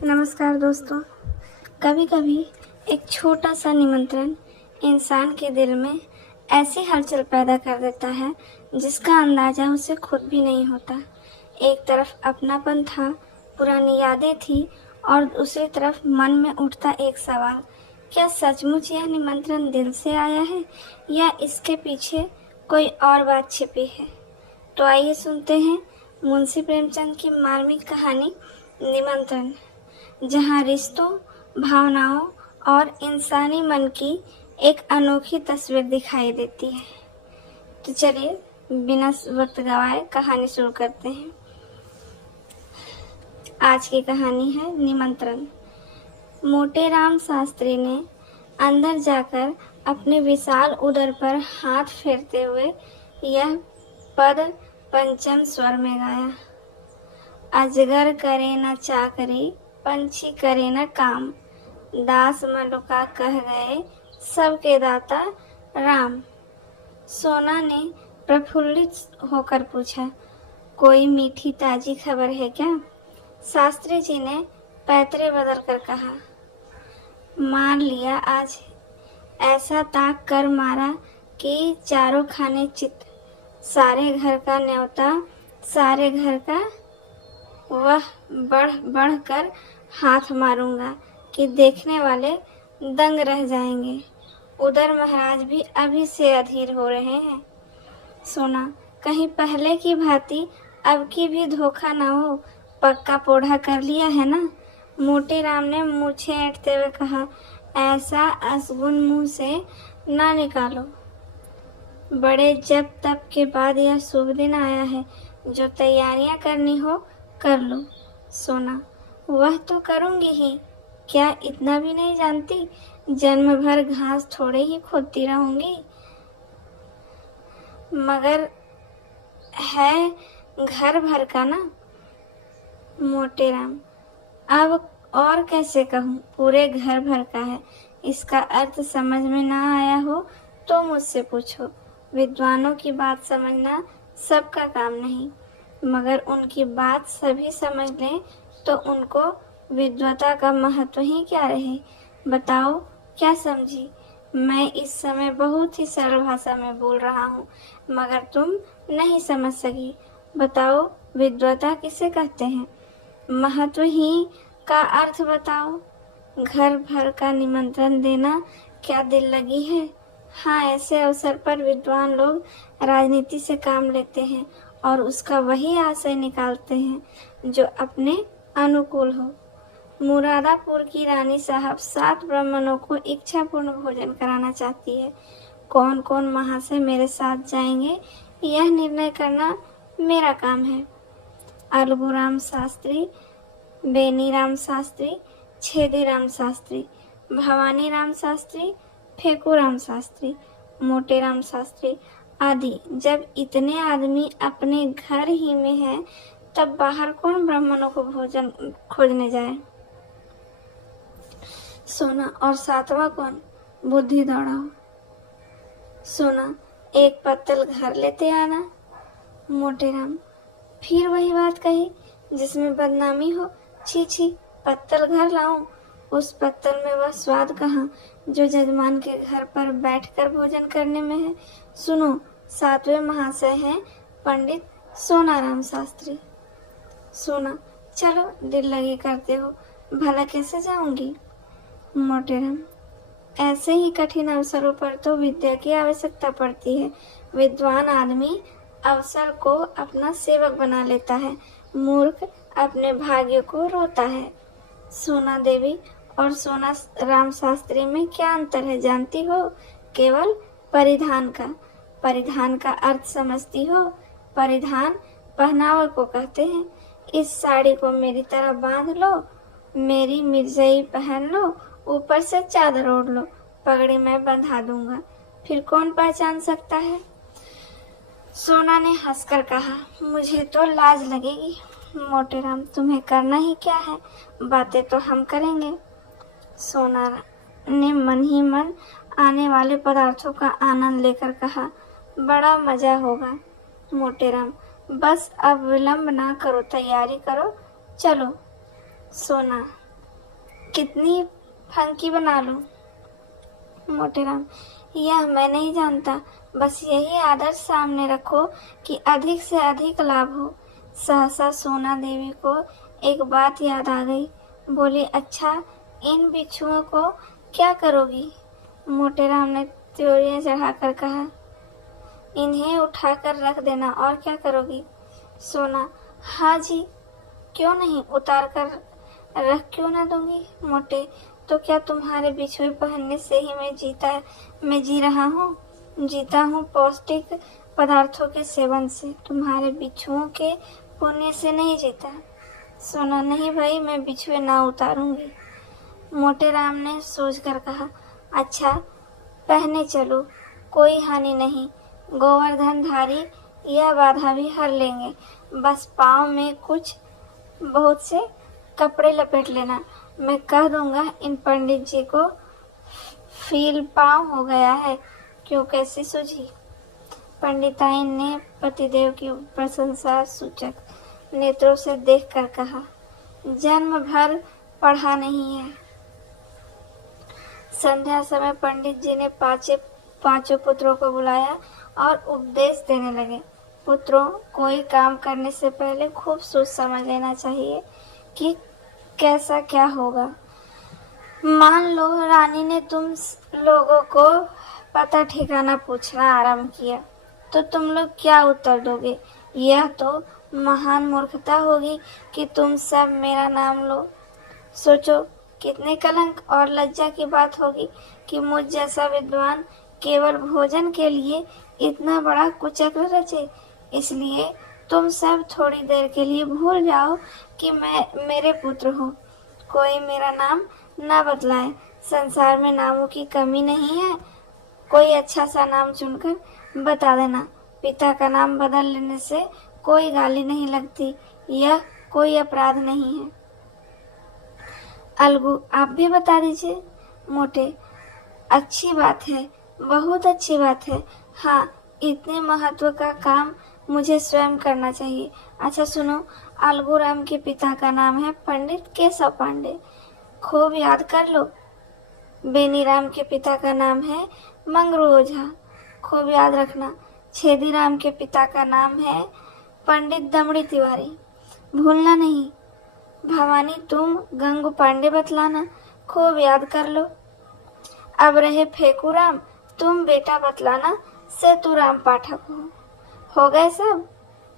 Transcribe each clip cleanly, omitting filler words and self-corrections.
नमस्कार दोस्तों। कभी कभी एक छोटा सा निमंत्रण इंसान के दिल में ऐसी हलचल पैदा कर देता है जिसका अंदाजा उसे खुद भी नहीं होता। एक तरफ अपनापन था, पुरानी यादें थी और दूसरी तरफ मन में उठता एक सवाल, क्या सचमुच यह निमंत्रण दिल से आया है या इसके पीछे कोई और बात छिपी है। तो आइए सुनते हैं मुंशी प्रेमचंद की मार्मिक कहानी निमंत्रण, जहाँ रिश्तों, भावनाओं और इंसानी मन की एक अनोखी तस्वीर दिखाई देती है। तो चलिए बिना वक्त गवाए कहानी शुरू करते हैं। आज की कहानी है निमंत्रण। मोटे राम शास्त्री ने अंदर जाकर अपने विशाल उदर पर हाथ फेरते हुए यह पद पंचम स्वर में गाया। अजगर करे न चाकरी, पंछी करे न काम, दास मलुका कह गए सबके दाता राम। सोना ने प्रफुल्लित होकर पूछा, कोई मीठी ताजी खबर है क्या? शास्त्री जी ने पैतरे बदल कर कहा, मार लिया आज, ऐसा ताक कर मारा कि चारों खाने चित, सारे घर का न्योता, सारे घर का वह बढ़ बढ़ कर हाथ मारूंगा कि देखने वाले दंग रह जाएंगे। उधर महाराज भी अभी से अधीर हो रहे हैं। सोना, कहीं पहले की भांति अब की भी धोखा ना हो, पक्का पोढ़ा कर लिया है ना? मोटे राम ने मूछें ऐंठते हुए कहा, ऐसा असगुन मुंह से ना निकालो। बड़े जब तब के बाद यह शुभ दिन आया है, जो तैयारियां करनी हो कर लो। सोना, वह तो करूंगी ही, क्या इतना भी नहीं जानती जन्म भर घास थोड़े ही खोदती रहूंगी? मगर है घर भर का ना। मोटे राम, अब और कैसे कहूँ, पूरे घर भर का है। इसका अर्थ समझ में ना आया हो तो मुझसे पूछो। विद्वानों की बात समझना सबका काम नहीं, मगर उनकी बात सभी समझ लें तो उनको विद्वता का महत्व ही क्या रहे। बताओ क्या समझी? मैं इस समय बहुत ही सरल भाषा में बोल रहा हूँ, मगर तुम नहीं समझ सकी। बताओ विद्वता किसे कहते हैं? महत्व ही का अर्थ बताओ। घर भर का निमंत्रण देना क्या दिल लगी है? हाँ, ऐसे अवसर पर विद्वान लोग राजनीति से काम लेते हैं और उसका वही आशय निकालते हैं जो अपने अनुकूल हो। मुरादापुर की रानी साहब 7 ब्राह्मणों को इच्छापूर्ण भोजन कराना चाहती है। कौन कौन महाशय मेरे साथ जाएंगे यह निर्णय करना मेरा काम है। अलगूराम शास्त्री, बेनीराम शास्त्री, छेदीराम शास्त्री, भवानी राम शास्त्री, फेकूराम शास्त्री, मोटेराम शास्त्री आदि। जब इतने आदमी अपने घर ही में हैं, तब बाहर कौन ब्राह्मणों को भोजन खोजने जाए? सोना, और 7वां कौन? बुद्धि दौड़ाओ। सोना, एक पत्तल घर लेते आना। मोटेराम, फिर वही बात कही जिसमें बदनामी हो। छी छी, पत्तल घर लाऊं? उस पत्तल में वह स्वाद कहाँ जो जजमान के घर पर बैठकर भोजन करने में है। सुनो, 7वें महाशय हैं पंडित सोनाराम शास्त्री। सोना, चलो दिल लगी करते हो, भला कैसे जाऊंगी? मोटेराम, ऐसे ही कठिन अवसरों पर तो विद्या की आवश्यकता पड़ती है। विद्वान आदमी अवसर को अपना सेवक बना लेता है, मूर्ख अपने भाग्य को रोता है। सोना देवी और सोना राम शास्त्री में क्या अंतर है जानती हो? केवल परिधान का। परिधान का अर्थ समझती हो? परिधान पहनावे को कहते हैं। इस साड़ी को मेरी तरह बांध लो, मेरी मिर्जई पहन लो, ऊपर से चादर ओढ़ लो, पगड़ी मैं बंधा दूंगा, फिर कौन पहचान सकता है? सोना ने हंसकर कहा, मुझे तो लाज लगेगी। मोटेराम, तुम्हें करना ही क्या है, बातें तो हम करेंगे। सोना ने मन ही मन आने वाले पदार्थों का आनंद लेकर कहा, बड़ा मजा होगा। मोटेराम, बस अब विलंब ना करो, तैयारी करो, चलो। सोना, कितनी फंकी बना लूं? मोटेराम, यह मैं नहीं जानता, बस यही आदर्श सामने रखो कि अधिक से अधिक लाभ हो। सहसा सोना देवी को एक बात याद आ गई। बोली, अच्छा, इन बिच्छुओं को क्या करोगी? मोटेराम ने त्योरियां चढ़ाकर कहा, इन्हें उठाकर रख देना, और क्या करोगी? सोना, हाँ जी, क्यों नहीं, उतार कर रख क्यों ना दूंगी? मोटे, तो क्या तुम्हारे बिछुए पहनने से ही मैं जी रहा हूँ? जीता हूँ पौष्टिक पदार्थों के सेवन से, तुम्हारे बिच्छुओं के पुण्य से नहीं जीता। सोना, नहीं भाई, मैं बिछुए ना उतारूंगी। मोटेराम ने सोचकर कहा, अच्छा, पहने चलो, कोई हानि नहीं। गोवर्धनधारी यह बाधा भी हर लेंगे। बस पाँव में कुछ बहुत से कपड़े लपेट लेना। मैं कह दूंगा इन पंडित जी को फील पाँव हो गया है। क्यों, कैसी सूझी? पंडिताइन ने पतिदेव की प्रशंसा सूचक नेत्रों से देखकर कहा, जन्म भर पढ़ा नहीं है। संध्या समय पंडित जी ने पांचों पुत्रों को बुलाया और उपदेश देने लगे। पुत्रों, कोई काम करने से पहले खूब सोच समझ लेना चाहिए कि कैसा क्या होगा। मान लो रानी ने तुम लोगों को पता ठिकाना पूछना आरंभ किया, तो तुम लोग क्या उत्तर दोगे? यह तो महान मूर्खता होगी कि तुम सब मेरा नाम लो। सोचो, कितने कलंक और लज्जा की बात होगी कि मुझ जैसा विद्वान केवल भोजन के लिए इतना बड़ा कुचक्र रचे। इसलिए तुम सब थोड़ी देर के लिए भूल जाओ कि मेरे पुत्र हो। कोई मेरा नाम ना बदलाए। संसार में नामों की कमी नहीं है। कोई अच्छा सा नाम चुनकर बता देना। पिता का नाम बदल लेने से कोई गाली नहीं लगती। यह कोई अपराध नहीं है। अलगू, आप भी बता दीजिए। मोटे, अच्छी बात है, बहुत अच्छी बात है। हाँ, इतने महत्व का काम मुझे स्वयं करना चाहिए। अच्छा सुनो, अलगू राम के पिता का नाम है पंडित केशव पांडे। खूब याद कर लो। बेनीराम के पिता का नाम है मंगरू ओझा। खूब याद रखना। छेदीराम के पिता का नाम है पंडित दमड़ी तिवारी। भूलना नहीं। भवानी, तुम गंगू पांडे बतलाना। खूब याद कर लो। अब रहे फेकूराम, तुम बेटा बतलाना सेतुराम पाठक हो गए सब?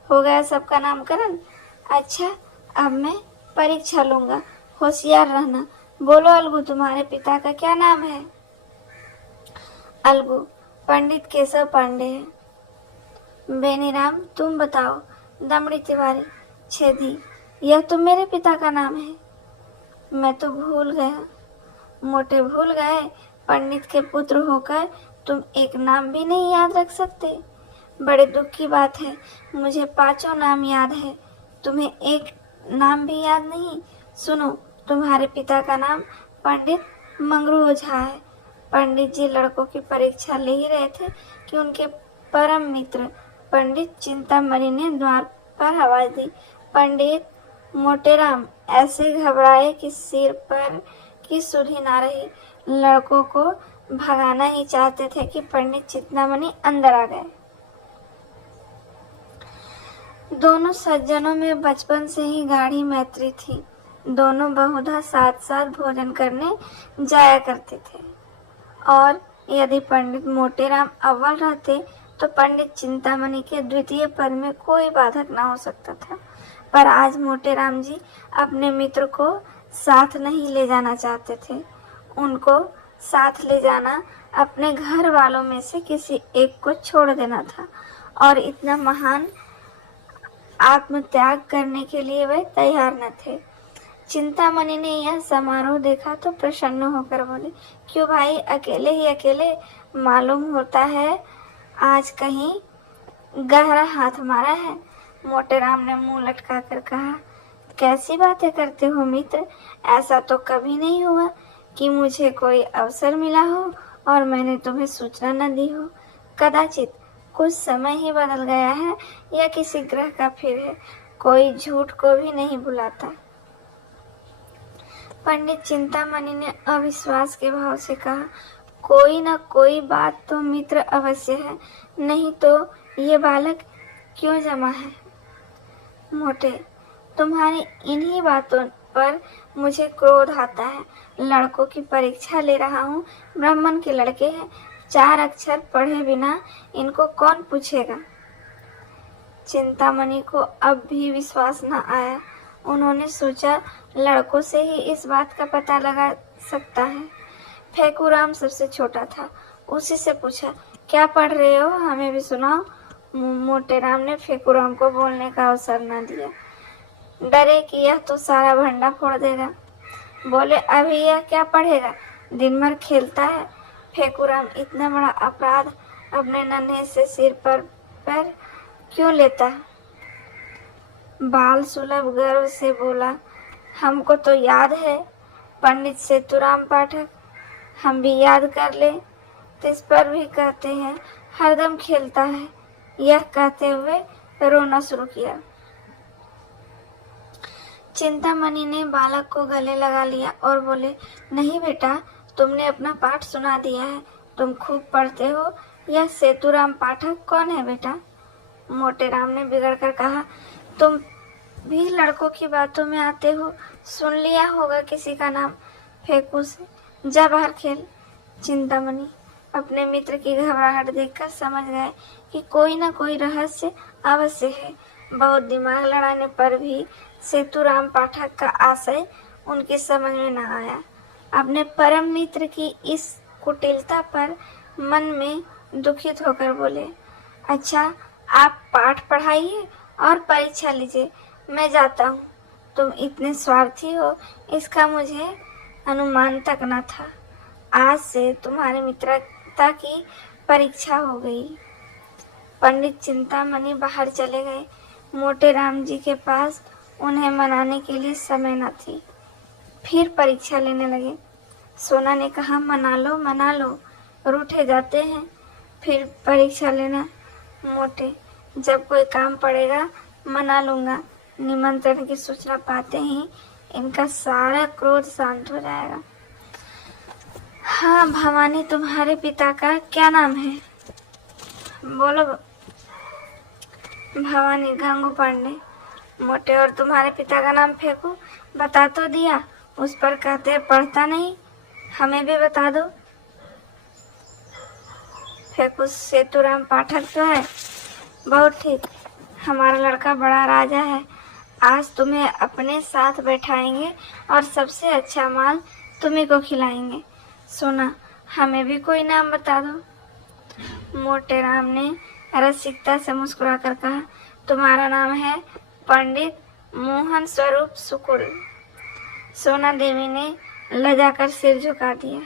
हो गया सबका नामकरण? अच्छा, अब मैं परीक्षा लूंगा, होशियार रहना। बोलो अलगू, तुम्हारे पिता का क्या नाम है? अलगू, पंडित केशव पांडे है। बेनीराम, तुम बताओ। दमड़ी तिवारी। छेदी, यह तो मेरे पिता का नाम है। मैं तो भूल गया। मोटे, भूल गए? पंडित के पुत्र होकर तुम एक नाम भी नहीं याद रख सकते? बड़े दुख की बात है। मुझे पांचों नाम याद है, तुम्हें एक नाम भी याद नहीं। सुनो, तुम्हारे पिता का नाम पंडित मंगरू ओझा है। पंडित जी लड़कों की परीक्षा ले ही रहे थे कि उनके परम मित्र पंडित चिंतामणि ने द्वार पर आवाज दी, पंडित मोटेराम। ऐसे घबराए कि सिर पर की सुधि ना रही। लड़कों को भगाना ही चाहते थे कि पंडित चिंतामणि अंदर आ गए। दोनों सज्जनों में बचपन से ही गाढ़ी मैत्री थी। दोनों बहुधा साथ साथ भोजन करने जाया करते थे, और यदि पंडित मोटेराम अव्वल रहते तो पंडित चिंतामणि के द्वितीय पद में कोई बाधक न हो सकता था। पर आज मोटेराम जी अपने मित्र को साथ नहीं ले जाना चाहते थे। उनको साथ ले जाना अपने घर वालों में से किसी एक को छोड़ देना था, और इतना महान आत्मत्याग करने के लिए वे तैयार न थे। चिंतामणि ने यह समारोह देखा तो प्रसन्न होकर बोले, क्यों भाई, अकेले ही अकेले? मालूम होता है आज कहीं गहरा हाथ मारा है। मोटेराम ने मुंह लटका कर कहा, कैसी बातें करते हो मित्र? ऐसा तो कभी नहीं हुआ कि मुझे कोई अवसर मिला हो और मैंने तुम्हें सूचना न दी हो। कदाचित कुछ समय ही बदल गया है या किसी ग्रह का फिर है। कोई झूठ को भी नहीं भुलाता। पंडित चिंतामणि ने अविश्वास के भाव से कहा, कोई न कोई बात तो मित्र अवश्य है, नहीं तो ये बालक क्यों जमा है। मोटे, तुम्हारी इन्हीं बातों पर मुझे क्रोध आता है। लड़कों की परीक्षा ले रहा हूँ, ब्राह्मण के लड़के हैं, 4 अक्षर पढ़े बिना इनको कौन पूछेगा। चिंतामणि को अब भी विश्वास न आया। उन्होंने सोचा लड़कों से ही इस बात का पता लगा सकता है। फेकूराम सबसे छोटा था, उसी से पूछा, क्या पढ़ रहे हो, हमें भी सुनाओ। मोटे राम ने फेकूराम को बोलने का अवसर न दिया, डरे कि यह तो सारा भंडा फोड़ देगा। बोले, अभी यह क्या पढ़ेगा, दिन भर खेलता है। फेकूराम इतना बड़ा अपराध अपने नन्हे से सिर पर क्यों लेता है। बाल सुलभ गर्व से बोला, हमको तो याद है पंडित सेतुराम पाठक, हम भी याद कर ले। इस पर भी कहते हैं हरदम खेलता है। यह कहते हुए रोना शुरू किया। चिंतामणि ने बालक को गले लगा लिया और बोले, नहीं बेटा, तुमने अपना पाठ सुना दिया है, तुम खूब पढ़ते हो। यह सेतुराम पाठक कौन है बेटा। मोटे राम ने बिगड़ कर कहा, तुम भी लड़कों की बातों में आते हो, सुन लिया होगा किसी का नाम। फेंकू से, जा बाहर खेल। चिंतामणि अपने मित्र की घबराहट देखकर समझ गए कि कोई न कोई रहस्य अवश्य है। बहुत दिमाग लड़ाने पर भी सेतुराम पाठक का आशय उनकी समझ में न आया। अपने परम मित्र की इस कुटिलता पर मन में दुखित होकर बोले, अच्छा, आप पाठ पढ़ाइए और परीक्षा लीजिए, मैं जाता हूँ। तुम इतने स्वार्थी हो, इसका मुझे अनुमान तक न था। आज से तुम्हारी मित्रता की परीक्षा हो गई। पंडित चिंतामणि बाहर चले गए। मोटे राम जी के पास उन्हें मनाने के लिए समय न थी। फिर परीक्षा लेने लगे। सोना ने कहा, मना लो, रूठे जाते हैं, फिर परीक्षा लेना। मोटे, जब कोई काम पड़ेगा मना लूंगा। निमंत्रण की सूचना पाते ही इनका सारा क्रोध शांत हो जाएगा। हाँ भवानी, तुम्हारे पिता का क्या नाम है। बोलो। भवानी, गंगू पांडे। मोटे, और तुम्हारे पिता का नाम फेंकू, बता तो दिया, उस पर कहते पढ़ता नहीं, हमें भी बता दो। फेंकू सेतुराम पाठक तो है। बहुत ठीक, हमारा लड़का बड़ा राजा है। आज तुम्हें अपने साथ बैठाएंगे और सबसे अच्छा माल तुम्ही को खिलाएंगे। सोना, हमें भी कोई नाम बता दो। मोटे राम ने रसिकता से मुस्कुराकर कहा, तुम्हारा नाम है पंडित मोहन स्वरूप सुकुल। सोना देवी ने लजाकर सिर झुका दिया।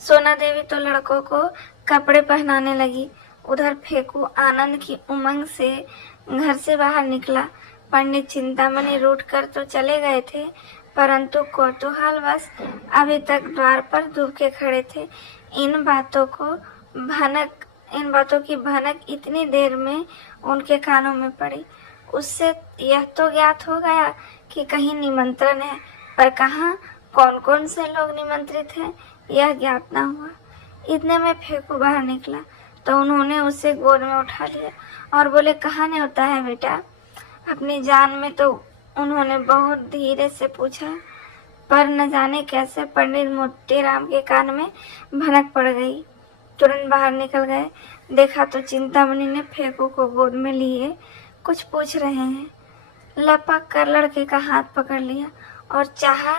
सोना देवी तो लड़कों को कपड़े पहनाने लगी। उधर फेंकू आनंद की उमंग से घर से बाहर निकला। पंडित चिंतामणि रूठ कर तो चले गए थे, परंतु कौतूहलवश अभी तक द्वार पर दुब के खड़े थे। इन बातों की भनक इतनी देर में उनके कानों में पड़ी। उससे यह तो ज्ञात हो गया कि कहीं निमंत्रण है, पर कहाँ, कौन कौन से लोग निमंत्रित हैं, यह ज्ञात न हुआ। इतने में फेंकू बाहर निकला तो उन्होंने उसे गोद में उठा लिया और बोले, कहाँ न्योता है बेटा। अपनी जान में तो उन्होंने बहुत धीरे से पूछा, पर न जाने कैसे पंडित मोटे राम के कान में भनक पड़ गई। तुरंत बाहर निकल गए। देखा तो चिंतामणि ने फेंकू को गोद में लिए कुछ पूछ रहे हैं। लपक कर लड़के का हाथ पकड़ लिया और चाहा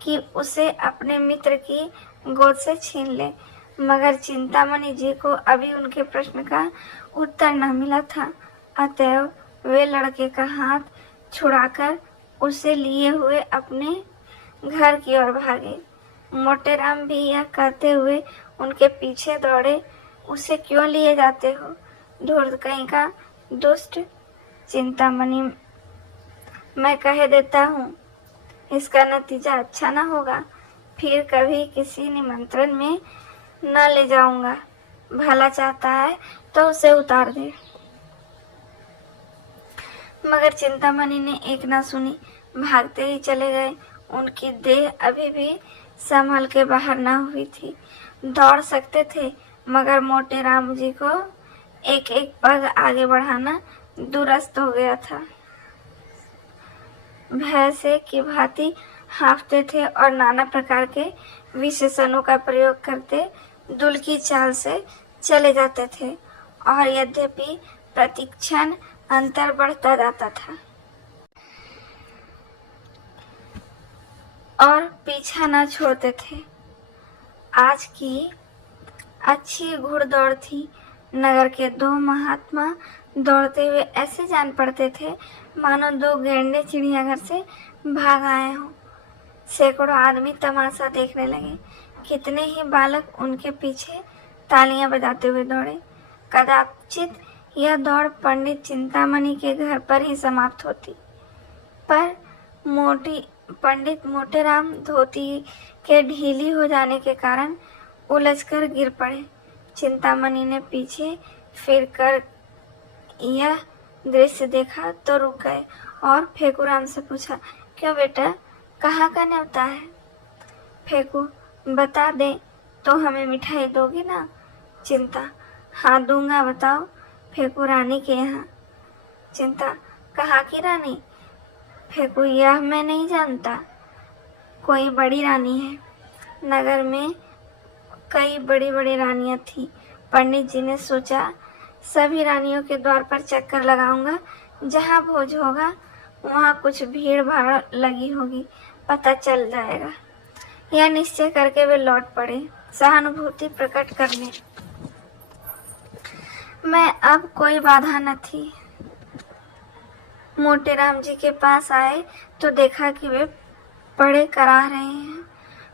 कि उसे अपने मित्र की गोद से छीन ले, मगर चिंतामणि जी को अभी उनके प्रश्न का उत्तर न मिला था। अतएव वे लड़के का हाथ छुड़ाकर उसे लिए हुए अपने घर की ओर भागे। मोटे राम भी यह कहते हुए उनके पीछे दौड़े, उसे क्यों लिए जाते हो, धूर्त कहीं का दुष्ट। चिंतामणि, मैं कह देता हूँ, इसका नतीजा अच्छा न होगा। फिर कभी किसी निमंत्रण में न ले जाऊंगा। भला चाहता है तो उसे उतार दे। मगर चिंतामणि ने एक ना सुनी, भागते ही चले गए। उनकी देह अभी भी संभल के बाहर न हुई थी। दौड़ सकते थे, मगर मोटे राम जी को एक एक पग आगे बढ़ाना दूरस्थ हो गया था। भय से की भांति हाँफते थे और नाना प्रकार के विशेषणों का प्रयोग करते दुल की चाल से चले जाते थे, और यद्यपि प्रतिक्षण अंतर बढ़ता जाता था और पीछा न छोड़ते थे। आज की अच्छी घुड़दौड़ थी। नगर के दो महात्मा दौड़ते हुए ऐसे जान पड़ते थे मानो दो गैंडे चिड़ियाघर से भाग आए हों। सैकड़ों आदमी तमाशा देखने लगे। कितने ही बालक उनके पीछे तालियां बजाते हुए दौड़े। कदाचित यह दौड़ पंडित चिंतामणि के घर पर ही समाप्त होती, पर पंडित मोटेराम धोती के ढीली हो जाने के कारण उलझकर गिर पड़े। चिंतामणि ने पीछे फिरकर यह दृश्य देखा तो रुक गए और फेकूराम से पूछा, क्यों बेटा, कहाँ का न्योता है? फेकू, बता दे तो हमें मिठाई दोगे ना? चिंता, हाँ दूंगा, बताओ। फेकू, रानी के यहाँ। चिंता, कहाँ की रानी? फेकू, यह मैं नहीं जानता, कोई बड़ी रानी है। नगर में कई बड़ी बड़ी रानियां थी। पंडित जी ने सोचा सभी रानियों के द्वार पर चक्कर लगाऊंगा, जहाँ भोज होगा वहाँ कुछ भीड़ भाड़ लगी होगी, पता चल जाएगा। यह निश्चय करके वे लौट पड़े सहानुभूति प्रकट करने। मैं अब कोई बाधा न थी। मोटेराम जी के पास आए तो देखा कि वे पड़े कराह रहे हैं,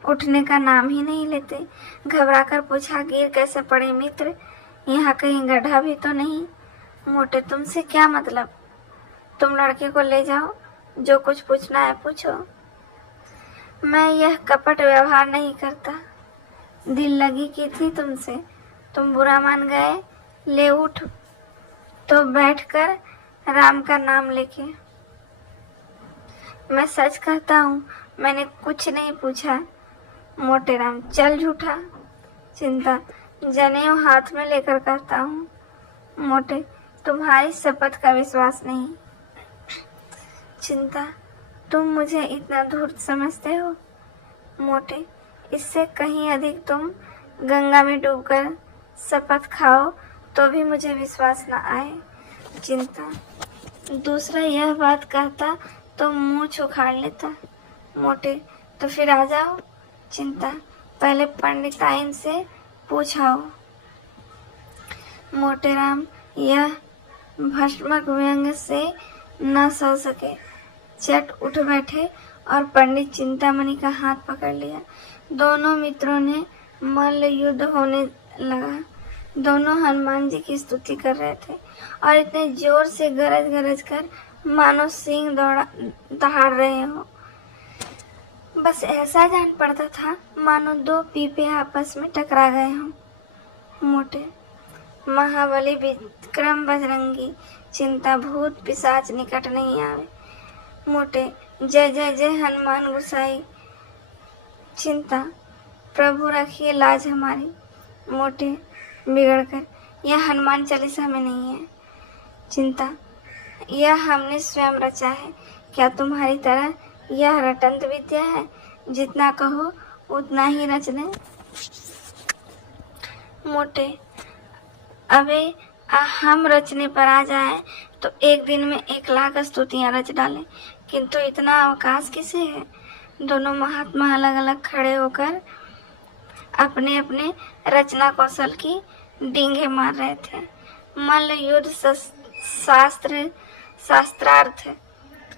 उठने का नाम ही नहीं लेते। घबराकर पूछा, गिर कैसे पड़े मित्र? यहाँ कहीं गड्ढा भी तो नहीं? मोटे, तुमसे क्या मतलब? तुम लड़के को ले जाओ, जो कुछ पूछना है पूछो। मैं यह कपट व्यवहार नहीं करता। दिल लगी की थी तुमसे, तुम बुरा मान गए। ले उठ तो बैठकर राम का नाम लेके। मैं सच कहता हूँ, मैंने कुछ नहीं पूछा। मोटेराम, चल झूठा। चिंता, जनेऊ हाथ में लेकर कहता हूँ। मोटे, तुम्हारी शपथ का विश्वास नहीं। चिंता, तुम मुझे इतना धूर्त समझते हो? मोटे, इससे कहीं अधिक तुम गंगा में डूबकर शपथ खाओ तो भी मुझे विश्वास न आए। चिंता, दूसरा यह बात कहता तो मुंह उखाड़ लेता। मोटे, तो फिर आ जाओ। चिंता, पहले पंडिताइन से पूछाओ। मोटेराम यह भस्मक व्यंग से न सह सके, चट उठ बैठे और पंडित चिंतामणि का हाथ पकड़ लिया। दोनों मित्रों ने मल्ल युद्ध होने लगा। दोनों हनुमान जी की स्तुति कर रहे थे और इतने जोर से गरज गरज कर मानो सिंह दहाड़ रहे हो। बस ऐसा जान पड़ता था मानो दो पीपे आपस में टकरा गए हों। मोटे, महाबली विक्रम बजरंगी, चिंता भूत पिशाच निकट नहीं आवे। मोटे, जय जय जय हनुमान गोसाई। चिंता, प्रभु रखिए लाज हमारी। मोटे, बिगड़कर, यह हनुमान चालीसा में नहीं है। चिंता, यह हमने स्वयं रचा है। क्या तुम्हारी तरह यह रटंत विद्या है? जितना कहो उतना ही रच दें। मोटे, अबे हम रचने पर आ जाएं तो एक दिन में 1,00,000 स्तुतियां रच डालें, किंतु इतना अवकाश किसे है? दोनों महात्मा अलग अलग खड़े होकर अपने अपने रचना कौशल की डींगे मार रहे थे। मल्ल युद्ध शास्त्रार्थ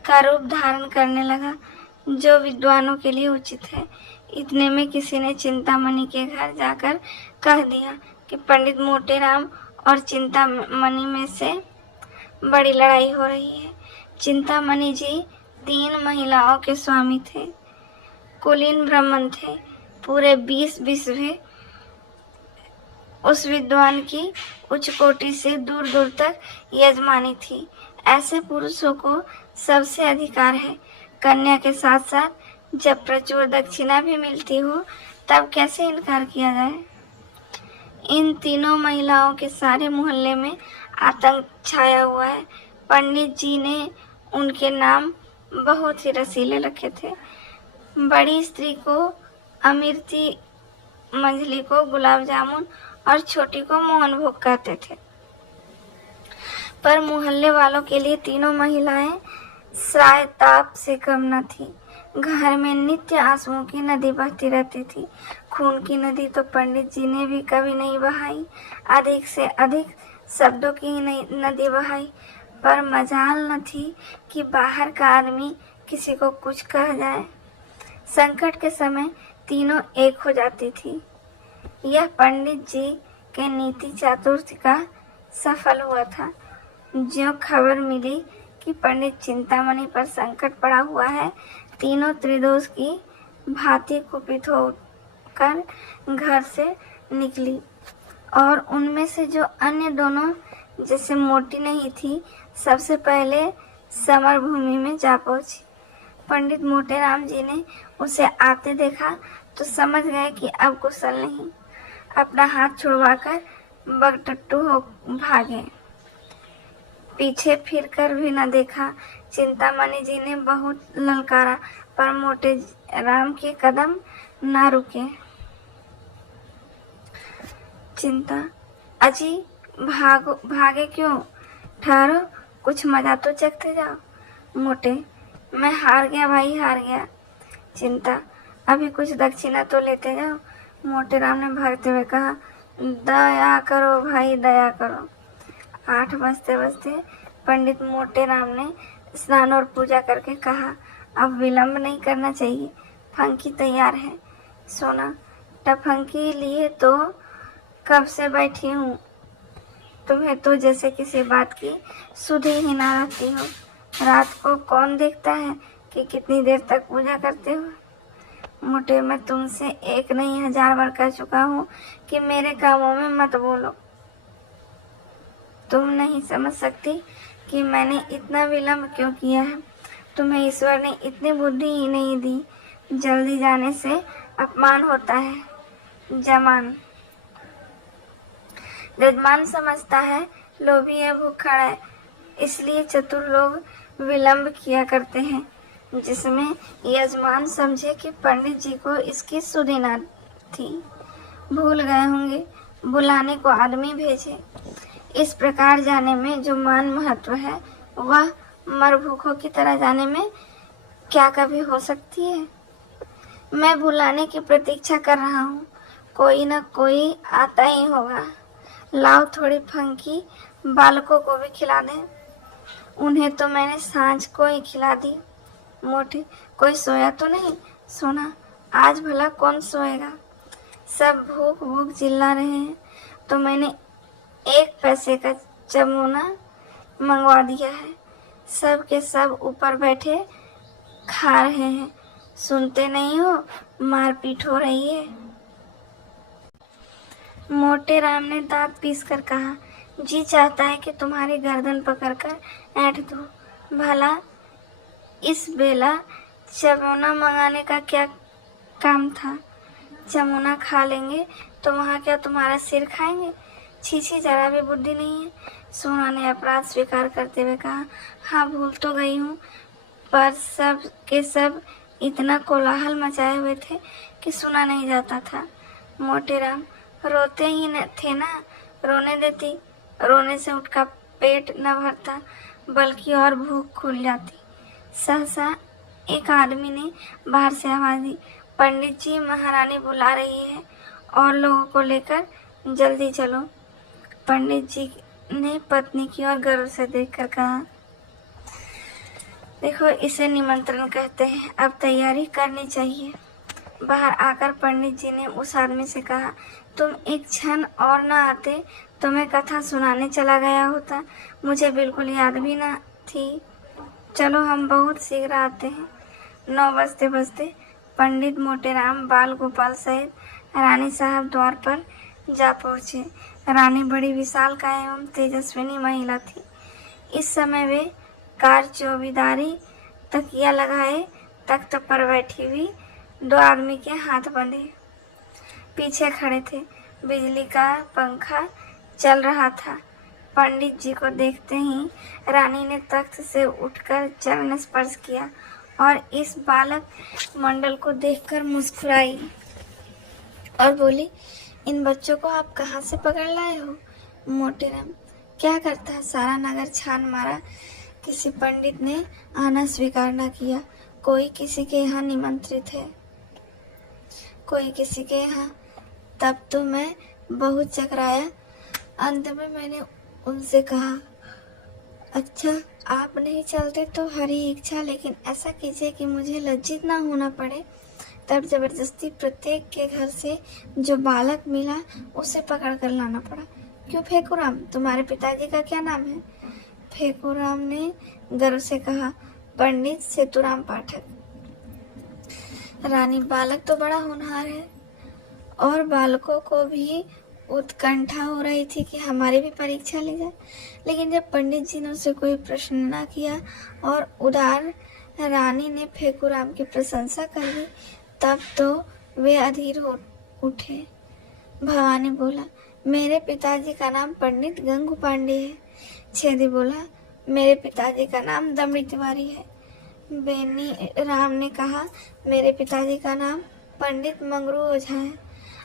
का रूप धारण करने लगा, जो विद्वानों के लिए उचित है। इतने में किसी ने चिंतामणि के घर जाकर कह दिया कि पंडित मोटेराम और चिंतामणि में से बड़ी लड़ाई हो रही है। चिंतामणि जी 3 महिलाओं के स्वामी थे, कुलीन ब्राह्मण थे, पूरे 20 विश्व उस विद्वान की उच्च कोटि से दूर दूर तक यजमानी थी। ऐसे पुरुषों को सबसे अधिकार है। कन्या के साथ साथ जब प्रचुर दक्षिणा भी मिलती हो तब कैसे इनकार किया जाए। इन तीनों महिलाओं के सारे मोहल्ले में आतंक छाया हुआ है। पंडित जी ने उनके नाम बहुत ही रसीले रखे थे। बड़ी स्त्री को अमृति, मंझली को गुलाब जामुन और छोटी को मोहन भोग कहते थे। पर मोहल्ले वालों के लिए तीनों महिलाएं श्राय ताप से कम न थी। घर में नित्य आंसुओं की नदी बहती रहती थी। खून की नदी तो पंडित जी ने भी कभी नहीं बहाई, अधिक से अधिक शब्दों की नदी बहाई, पर मजाल न थी कि बाहर का आदमी किसी को कुछ कह जाए। संकट के समय तीनों एक हो जाती थी। यह पंडित जी के नीति चातुर्य का सफल हुआ था। ज्यों खबर मिली कि पंडित चिंतामणि पर संकट पड़ा हुआ है, तीनों त्रिदोष की भांति कुपित होकर घर से निकली और उनमें से जो अन्य दोनों जैसे मोटी नहीं थी, सबसे पहले समर भूमि में जा पहुंची। पंडित मोटेराम जी ने उसे आते देखा तो समझ गए कि अब कुशल नहीं। अपना हाथ छुड़वाकर बगटट्टू हो भागे। पीछे फिरकर भी न देखा। चिंतामणि जी ने बहुत ललकारा पर मोटे राम के कदम न रुके। चिंता, अजी भागे क्यों? ठहरो, कुछ मजा तो चखते जाओ। मोटे, मैं हार गया भाई, हार गया। चिंता, अभी कुछ दक्षिणा तो लेते जाओ। मोटे राम ने भागते हुए कहा, दया करो भाई, दया करो। 8 बजते बजते पंडित मोटे राम ने स्नान और पूजा करके कहा, अब विलंब नहीं करना चाहिए, फंकी तैयार है। सोना, टफंकी लिए तो कब से बैठी हूँ, तुम्हें तो जैसे किसी बात की सुधि ही ना रहती हो। रात को कौन देखता है कि कितनी देर तक पूजा करते हो। मोटे, मैं तुमसे 1 नहीं 1000 बार कह चुका हूँ कि मेरे कामों में मत बोलो। तुम नहीं समझ सकती कि मैंने इतना विलंब क्यों किया है। तुम्हें ईश्वर ने इतनी बुद्धि ही नहीं दी। जल्दी जाने से अपमान होता है। जजमान समझता है लोभी है, भूखा है, इसलिए चतुर लोग विलंब किया करते हैं, जिसमें यजमान समझे कि पंडित जी को इसकी सुधि न थी। भूल गए होंगे, बुलाने को आदमी भेजे। इस प्रकार जाने में जो मान महत्व है, वह मर भूखों की तरह जाने में क्या कभी हो सकती है। मैं बुलाने की प्रतीक्षा कर रहा हूँ, कोई न कोई आता ही होगा। लाओ थोड़ी फंकी, बालकों को भी खिला दें। उन्हें तो मैंने सांझ को ही खिला दी। मोटे, कोई सोया तो नहीं? सोना, आज भला कौन सोएगा? सब भूख भूख चिल्ला रहे हैं, तो मैंने 1 पैसे का चमोना मंगवा दिया है। सब के सब ऊपर बैठे खा रहे हैं। सुनते नहीं हो, मारपीट हो रही है। मोटे राम ने दांत पीसकर कहा, जी चाहता है कि तुम्हारी गर्दन पकड़कर ऐंठ दूं। भला इस बेला चमोना मंगाने का क्या काम था? चमोना खा लेंगे तो वहाँ क्या तुम्हारा सिर खाएंगे? छी, जरा भी बुद्धि नहीं है। सोना ने अपराध स्वीकार करते हुए कहा, हाँ भूल तो गई हूँ, पर सब के सब इतना कोलाहल मचाए हुए थे कि सुना नहीं जाता था। मोटेराम, रोते ही न थे ना, रोने देती। रोने से उनका पेट न भरता बल्कि और भूख खुल जाती। सहसा एक आदमी ने बाहर से आवाज दी, पंडित जी, महारानी बुला रही है और लोगों को लेकर जल्दी चलो। पंडित जी ने पत्नी की ओर गर्व से देखकर कहा, देखो इसे निमंत्रण कहते हैं, अब तैयारी करनी चाहिए। बाहर आकर पंडित जी ने उस आदमी से कहा, तुम एक क्षण और न आते तो मैं कथा सुनाने चला गया होता, मुझे बिल्कुल याद भी न थी। चलो हम बहुत शीघ्र आते हैं। 9 बजते बजते पंडित मोटेराम बाल गोपाल सहित रानी साहब द्वार पर जा पहुँचे। रानी बड़ी विशालकाय एवं तेजस्विनी महिला थी। इस समय वे कार चौकीदारी तकिया लगाए तख्त पर बैठी हुई 2 आदमी के हाथ बंधे पीछे खड़े थे। बिजली का पंखा चल रहा था। पंडित जी को देखते ही रानी ने तख्त से उठकर चरण स्पर्श किया और इस बालक मंडल को देखकर मुस्कुराई और बोली, इन बच्चों को आप कहाँ से पकड़ लाए हो? मोटेराम, क्या करता है? सारा नगर छान मारा, किसी पंडित ने आना स्वीकार न किया। कोई किसी के यहाँ निमंत्रित है, कोई किसी के यहाँ। तब तो मैं बहुत चकराया। अंत में मैंने उनसे कहा, अच्छा आप नहीं चलते तो हरी इच्छा, लेकिन ऐसा कीजिए कि मुझे लज्जित ना होना पड़े। तब जबरदस्ती प्रत्येक के घर से जो बालक मिला उसे पकड़ कर लाना पड़ा। क्यों फेकुराम, तुम्हारे पिताजी का क्या नाम है? फेकुराम ने गर्व से कहा, पंडित सेतुराम पाठक। रानी, बालक तो बड़ा होनहार है। और बालकों को भी उत्कंठा हो रही थी कि हमारी भी परीक्षा ली जाए। लेकिन जब पंडित जी ने उसे कोई प्रश्न न किया और उदार रानी ने फेकुराम की प्रशंसा कर दी, तब तो वे अधीर हो उठे। भवानी बोला, मेरे पिताजी का नाम पंडित गंगू पांडे है। छेदी बोला, मेरे पिताजी का नाम दमड़ी तिवारी है। बेनी राम ने कहा, मेरे पिताजी का नाम पंडित मंगरू ओझा है।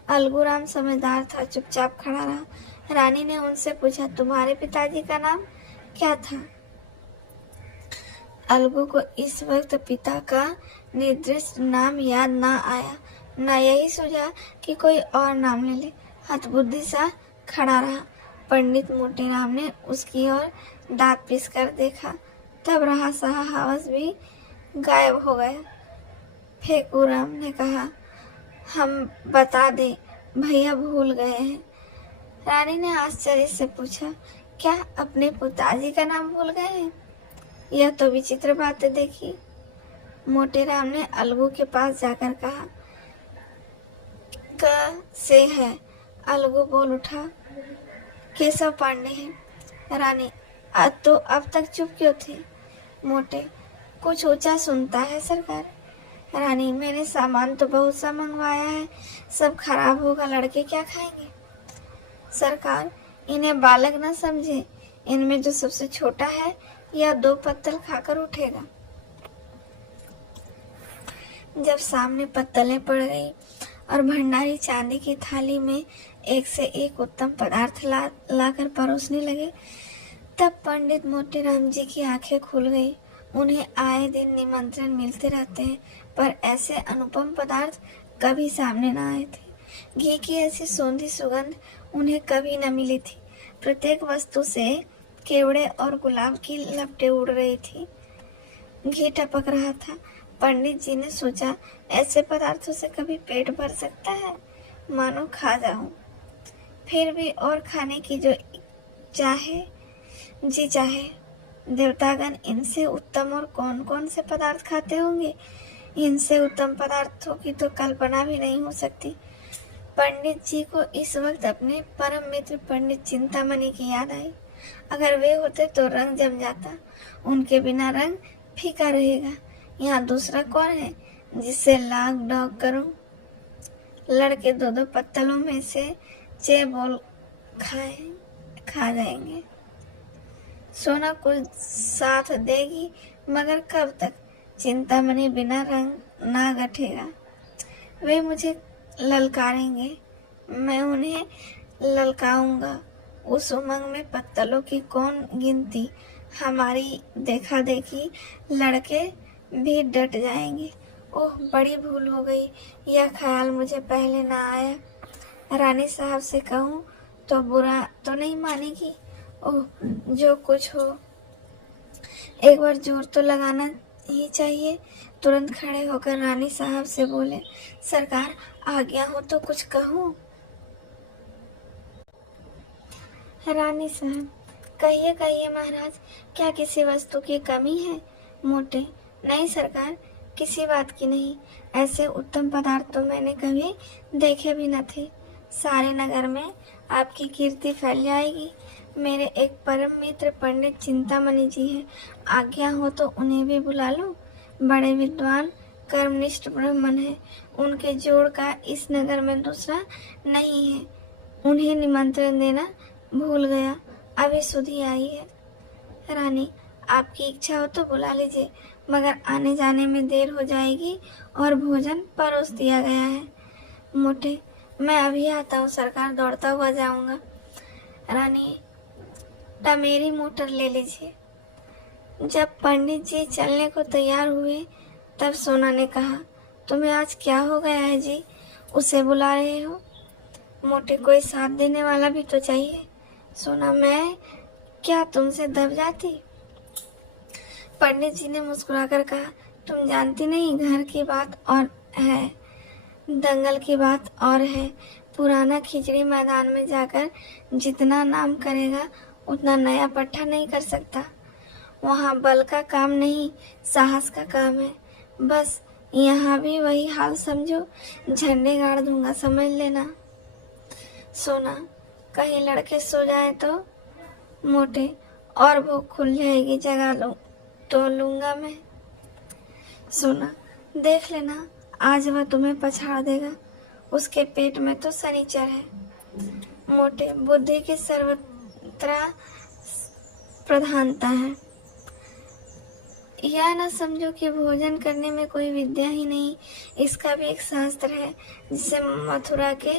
अलगूराम समझदार था, चुपचाप खड़ा रहा। रानी ने उनसे पूछा, तुम्हारे पिताजी का नाम क्या था? अलगू को इस वक्त पिता का निर्दिष्ट नाम याद ना आया, न यही सूझा कि कोई और नाम ले ले। हतबुद्धि सा खड़ा रहा। पंडित मोटेराम ने उसकी ओर दांत पीस कर देखा, तब रहा सहा हवस भी गायब हो गया। फेकुराम ने कहा, हम बता दे, भैया भूल गए हैं। रानी ने आश्चर्य से पूछा, क्या अपने पिताजी का नाम भूल गए हैं? यह तो विचित्र बातें देखी। मोटेराम ने अलगू के पास जाकर कहा, क से है। अलगू बोल उठा, केशव पांडे है। रानी, तो अब तक चुप क्यों थे? मोटे, कुछ ऊंचा सुनता है सरकार। रानी, मैंने सामान तो बहुत सा मंगवाया है, सब खराब होगा, लड़के क्या खाएंगे? सरकार, इन्हें बालक न समझे, इनमें जो सबसे छोटा है यह 2 पत्तल खाकर उठेगा। जब सामने पत्तलें पड़ गई और भंडारी चांदी की थाली में एक से एक उत्तम पदार्थ लाकर परोसने लगे, तब पंडित मोटेराम जी की आंखें खुल गई। उन्हें आए दिन निमंत्रण मिलते रहते हैं, पर ऐसे अनुपम पदार्थ कभी सामने न आए थे। घी की ऐसी सौंधी सुगंध उन्हें कभी न मिली थी। प्रत्येक वस्तु से केवड़े और गुलाब की लपटें उड़ रही थी। घी टपक रहा था। पंडित जी ने सोचा, ऐसे पदार्थों से कभी पेट भर सकता है? मानो खा जाऊं। फिर भी और खाने की जो जी चाहे। देवतागण इनसे उत्तम और कौन कौन से पदार्थ खाते होंगे? इनसे उत्तम पदार्थों की तो कल्पना भी नहीं हो सकती। पंडित जी को इस वक्त अपने परम मित्र पंडित चिंतामणि की याद आई। अगर वे होते तो रंग जम जाता, उनके बिना रंग फीका रहेगा। यहाँ दूसरा कौन है जिससे लाग डॉग करूं? लड़के 2-2 पत्तलों में से चे बोल खा जाएंगे। सोना कुछ साथ देगी, मगर कब तक? चिंतामणि बिना रंग ना गठेगा। वे मुझे ललकारेंगे, मैं उन्हें ललकाऊंगा। उस उमंग में पत्तलों की कौन गिनती? हमारी देखा देखी लड़के भी डट जाएंगे। ओह, बड़ी भूल हो गई, यह ख्याल मुझे पहले ना आया। रानी साहब से कहूँ तो बुरा तो नहीं मानेगी? ओह, जो कुछ हो, एक बार जोर तो लगाना ही चाहिए। तुरंत खड़े होकर रानी साहब से बोले, सरकार आज्ञा हो तो कुछ कहूँ? रानी साहब, कहिए कहिए महाराज, क्या किसी वस्तु की कमी है? मोटे, नहीं सरकार, किसी बात की नहीं। ऐसे उत्तम पदार्थ तो मैंने कभी देखे भी न थे। सारे नगर में आपकी कीर्ति फैल जाएगी। मेरे एक परम मित्र पंडित चिंतामणि जी हैं, आज्ञा हो तो उन्हें भी बुला लो। बड़े विद्वान कर्मनिष्ठ ब्राह्मण है, उनके जोड़ का इस नगर में दूसरा नहीं है। उन्हें निमंत्रण देना भूल गया, अभी सुधि आई है। रानी, आपकी इच्छा हो तो बुला लीजिए, मगर आने जाने में देर हो जाएगी और भोजन परोस दिया गया है। मोटे, मैं अभी आता हूँ सरकार, दौड़ता हुआ जाऊंगा। रानी, टमेरी मोटर ले लीजिए। जब पंडित जी चलने को तैयार हुए तब सोना ने कहा, तुम्हें आज क्या हो गया है जी, उसे बुला रहे हो? मोटे, कोई साथ देने वाला भी तो चाहिए। सोना, मैं क्या तुमसे दब जाती? पंडित जी ने मुस्कुराकर कहा, तुम जानती नहीं, घर की बात और है, दंगल की बात और है। पुराना खिचड़ी मैदान में जाकर जितना नाम करेगा उतना नया पट्टा नहीं कर सकता। वहाँ बल का काम नहीं, साहस का काम है। बस यहाँ भी वही हाल समझो, झंडे गाड़ दूंगा, समझ लेना। सोना, कहीं लड़के सो जाए तो? मोटे, और भूख खुल जाएगी, जगा लो तो लूंगा मैं। सोना, देख लेना, आज वह तुम्हें पछाड़ देगा, उसके पेट में तो शनिचर है। मोटे, बुद्धि की सर्वत्र प्रधानता है। यह न समझो कि भोजन करने में कोई विद्या ही नहीं, इसका भी एक शास्त्र है जिसे मथुरा के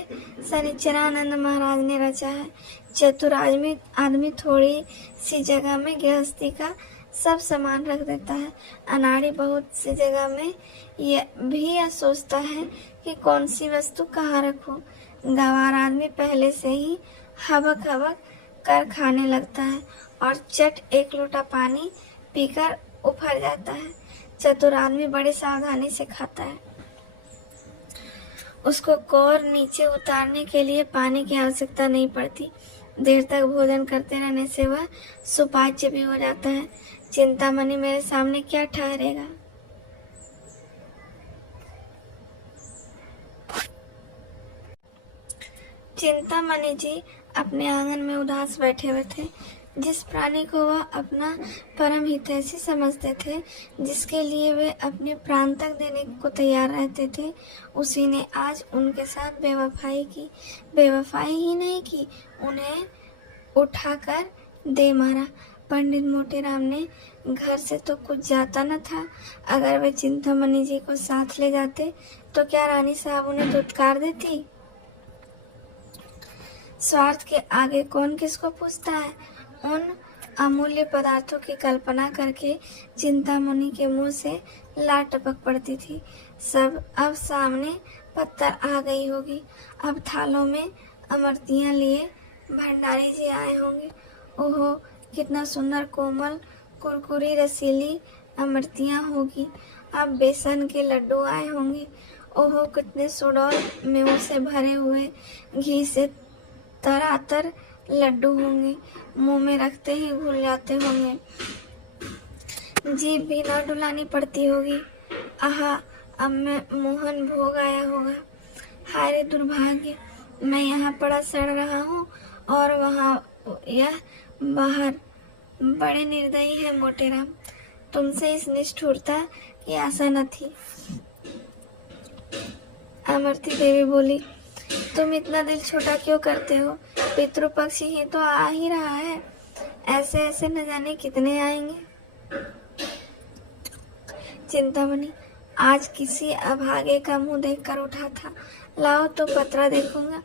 शनिचरानंद महाराज ने रचा है। चतुर आदमी थोड़ी सी जगह में गृहस्थी का सब सामान रख देता है। अनाड़ी बहुत सी जगह में यह सोचता है कि कौन सी वस्तु कहाँ रखूं। गंवार आदमी पहले से ही हबक हबक कर खाने लगता है और चट एक लोटा पानी पीकर उफर जाता है। चतुर आदमी बड़ी सावधानी से खाता है, उसको कौर नीचे उतारने के लिए पानी की आवश्यकता नहीं पड़ती। देर तक भोजन करते रहने से वह सुपाच्य भी हो जाता है। चिंतामणि मेरे सामने क्या ठहरेगा? चिंतामणि जी अपने आंगन में उदास बैठे हुए थे। जिस प्राणी को वह अपना परम हितैषी समझते थे, जिसके लिए वे अपने प्राण तक देने को तैयार रहते थे, उसी ने आज उनके साथ बेवफाई की। बेवफाई ही नहीं की, उन्हें उठाकर दे मारा। पंडित मोटेराम ने घर से तो कुछ जाता न था। अगर वे चिंतामणि जी को साथ ले जाते तो क्या रानी साहब उन्हें धुतकार देती? स्वार्थ के आगे कौन किसको पूछता है? उन अमूल्य पदार्थों की कल्पना करके चिंतामणि के मुंह से लार टपक पड़ती थी। सब अब सामने पत्थर आ गई होगी। अब थालों में अमृतियां लिए भंडारी जी आए होंगे। ओहो, कितना सुंदर कोमल कुरकुरी रसीली अमृतियां होगी। अब बेसन के लड्डू आए होंगे। ओहो, कितने सुडौल मेवों से भरे हुए घी से तरातर लड्डू होंगे। मुंह में रखते ही भूल जाते होंगे, जीभ भी न डुलानी पड़ती होगी। आहा, अब मैं मोहन भोग आया होगा। हाय रे दुर्भाग्य, मैं यहाँ पड़ा सड़ रहा हूँ और वहाँ यह बाहर। बड़े निर्दयी है मोटेराम, तुमसे इस निष्ठुरता की आशा न थी। अमृति देवी बोली, तुम इतना दिल छोटा क्यों करते हो? पितृपक्ष ही तो आ ही रहा है, ऐसे ऐसे न जाने कितने आएंगे। चिंतामणि, आज किसी अभागे का मुंह देखकर उठा था। लाओ तो पत्रा देखूंगा,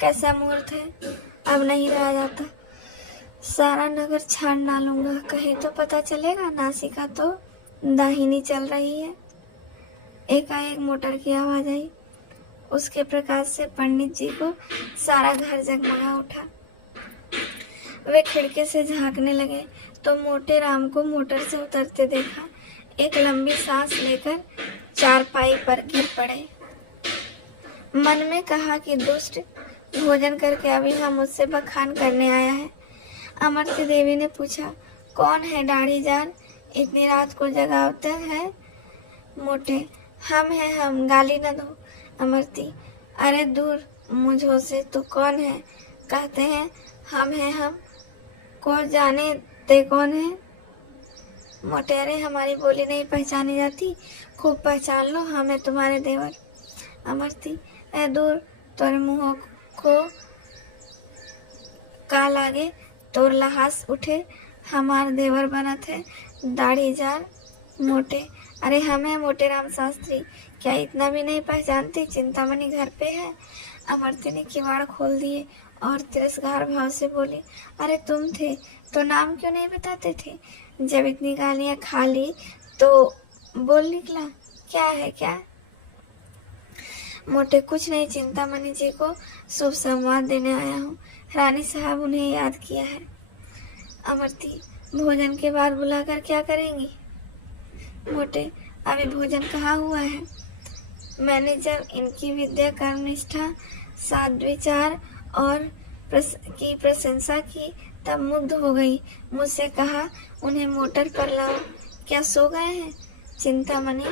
कैसा मुहूर्त है। अब नहीं रहा जाता, सारा नगर छान डालूंगा। कहे तो पता चलेगा, नासिका तो दाहिनी चल रही है। एकाएक मोटर की आवाज आई। उसके प्रकाश से पंडित जी को सारा घर जगमगा उठा। वे खिड़की से झांकने लगे तो मोटे राम को मोटर से उतरते देखा। एक लंबी सांस लेकर चारपाई पर गिर पड़े। मन में कहा कि दुष्ट, भोजन करके अभी हम मुझसे बखान करने आया है। अमृति देवी ने पूछा, कौन है दाढ़ीदार, इतनी रात को जगावते है? मोटे, हम हैं हम, गाली न दो। अमृति, अरे दूर मुझो से, तू कौन है? कहते हैं हम हैं हम, को जाने ते कौन है? मोटेरे, हमारी बोली नहीं पहचानी जाती, खूब पहचान लो, हमें तुम्हारे देवर। अमरती, ए दूर, तोरे मुँह को का लागे, तोर लहास उठे, हमार देवर बना थे, दाढ़ी जार मोटे। अरे हमें मोटे राम शास्त्री, क्या इतना भी नहीं पहचानती? चिंतामणि घर पे है। अमरती ने किवाड़ खोल दिए और तिरस्कार भाव से बोली, अरे तुम थे तो नाम क्यों नहीं बताते थे? जब इतनी गालियां खा ली तो बोल निकला, क्या है क्या? मोटे, कुछ नहीं, चिंतामणि जी को शुभ संवाद देने आया हूँ। रानी साहब उन्हें याद किया है। अमरती, भोजन के बाद बुलाकर क्या करेंगी? मोटे, अभी भोजन कहाँ हुआ है? मैंने जब इनकी विद्या, कर्मनिष्ठा, सद्विचार और की प्रशंसा की तब मुग्ध हो गई। मुझसे कहा उन्हें मोटर पर लाओ। क्या सो गए हैं? चिंतामणि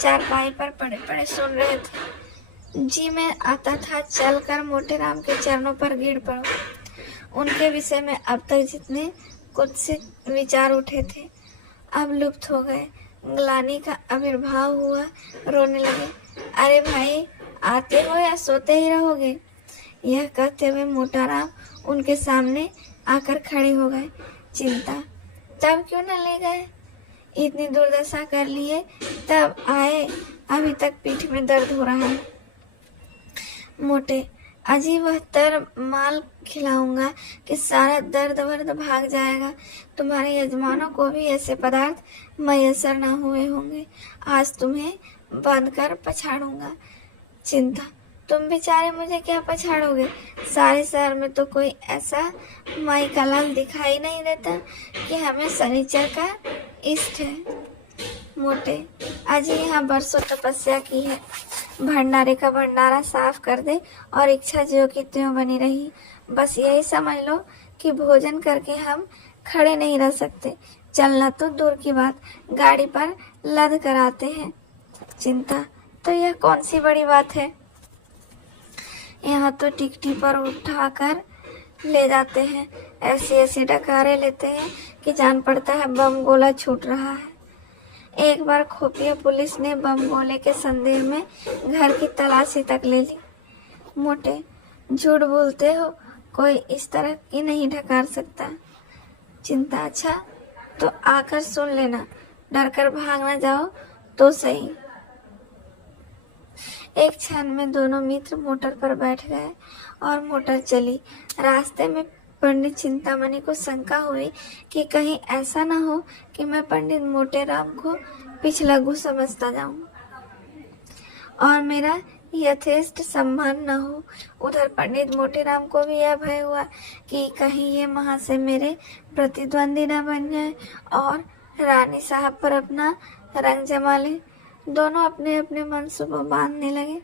चारपाई पर पड़े पड़े सुन रहे थे। जी, मैं आता था, चलकर मोटे राम के चरणों पर गिर पड़ो। उनके विषय में अब तक जितने कुत्सित विचार उठे थे अब लुप्त हो गए। ग्लानि का आविर्भाव हुआ, रोने लगे। अरे भाई, आते हो या सोते ही रहोगे? यह कहते हुए मोटा राम उनके सामने आकर खड़े हो गए। चिंता, तब क्यों न ले गए? इतनी दुर्दशा कर लिए तब आए, अभी तक पीठ में दर्द हो रहा है। मोटे, अजीब तर माल खिलाऊंगा कि सारा दर्द वर्द भाग जाएगा। तुम्हारे यजमानों को भी ऐसे पदार्थ मयसर न हुए होंगे। आज तुम्हें बांध कर पछाड़ूंगा। चिंता, तुम बेचारे मुझे क्या पछाड़ोगे? सारे शहर में तो कोई ऐसा माई का लाल दिखाई नहीं देता कि हमें शनिचर का इष्ट है। मोटे, आज यहाँ बरसों तपस्या की है। भंडारे का भंडारा साफ कर दे और इच्छा ज्यों की त्यों बनी रही। बस यही समझ लो कि भोजन करके हम खड़े नहीं रह सकते। चलना तो दूर की बात, गाड़ी पर लद कर आते हैं। चिंता, तो यह कौन सी बड़ी बात है? यहाँ तो टिकटी पर उठाकर ले जाते हैं, ऐसी ऐसी डकारे लेते हैं कि जान पड़ता है बम गोला छूट रहा है। एक बार खुफिया पुलिस ने बम गोले के संदेह में घर की तलाशी तक ले ली। मोटे, झूठ बोलते हो, कोई इस तरह की नहीं ढकार सकता। चिंता, अच्छा तो आकर सुन लेना, डर कर भाग ना जाओ तो सही। एक क्षण में दोनों मित्र मोटर पर बैठ गए और मोटर चली। रास्ते में पंडित चिंतामणि को शंका हुई कि कहीं ऐसा न हो कि मैं पंडित मोटे राम को पिछलग्गू समझता जाऊं और मेरा यथेष्ट सम्मान न हो। उधर पंडित मोटे राम को भी यह भय हुआ कि कहीं ये वहां से मेरे प्रतिद्वंदी न बन जाए और रानी साहब पर अपना रंग जमा ले। दोनों अपने अपने मनसूबों बांधने लगे।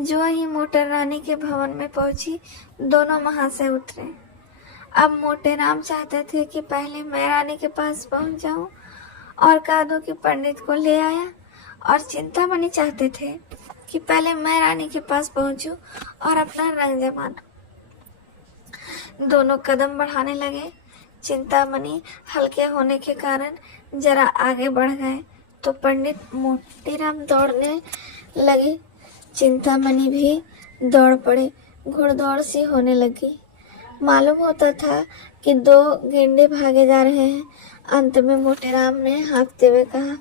जो ही मोटर रानी के भवन में पहुंची, दोनों वहां से उतरे। अब मोटे राम चाहते थे कि पहले मैं रानी के पास पहुंच जाऊं और कह दूं कि पंडित को ले आया, और चिंतामणि चाहते थे कि पहले मैं रानी के पास पहुंचूं और अपना रंग जमा दूं। दोनों कदम बढ़ाने लगे। चिंतामणि हल्के होने के कारण जरा आगे बढ़ गए तो पंडित मोतीराम दौड़ने लगे। चिंतामणि भी दौड़ पड़े। घुड़दौड़ सी होने लगी। मालूम होता था कि दो गेंडे भागे जा रहे हैं। अंत में मोटेराम ने हाँफते हुए कहा,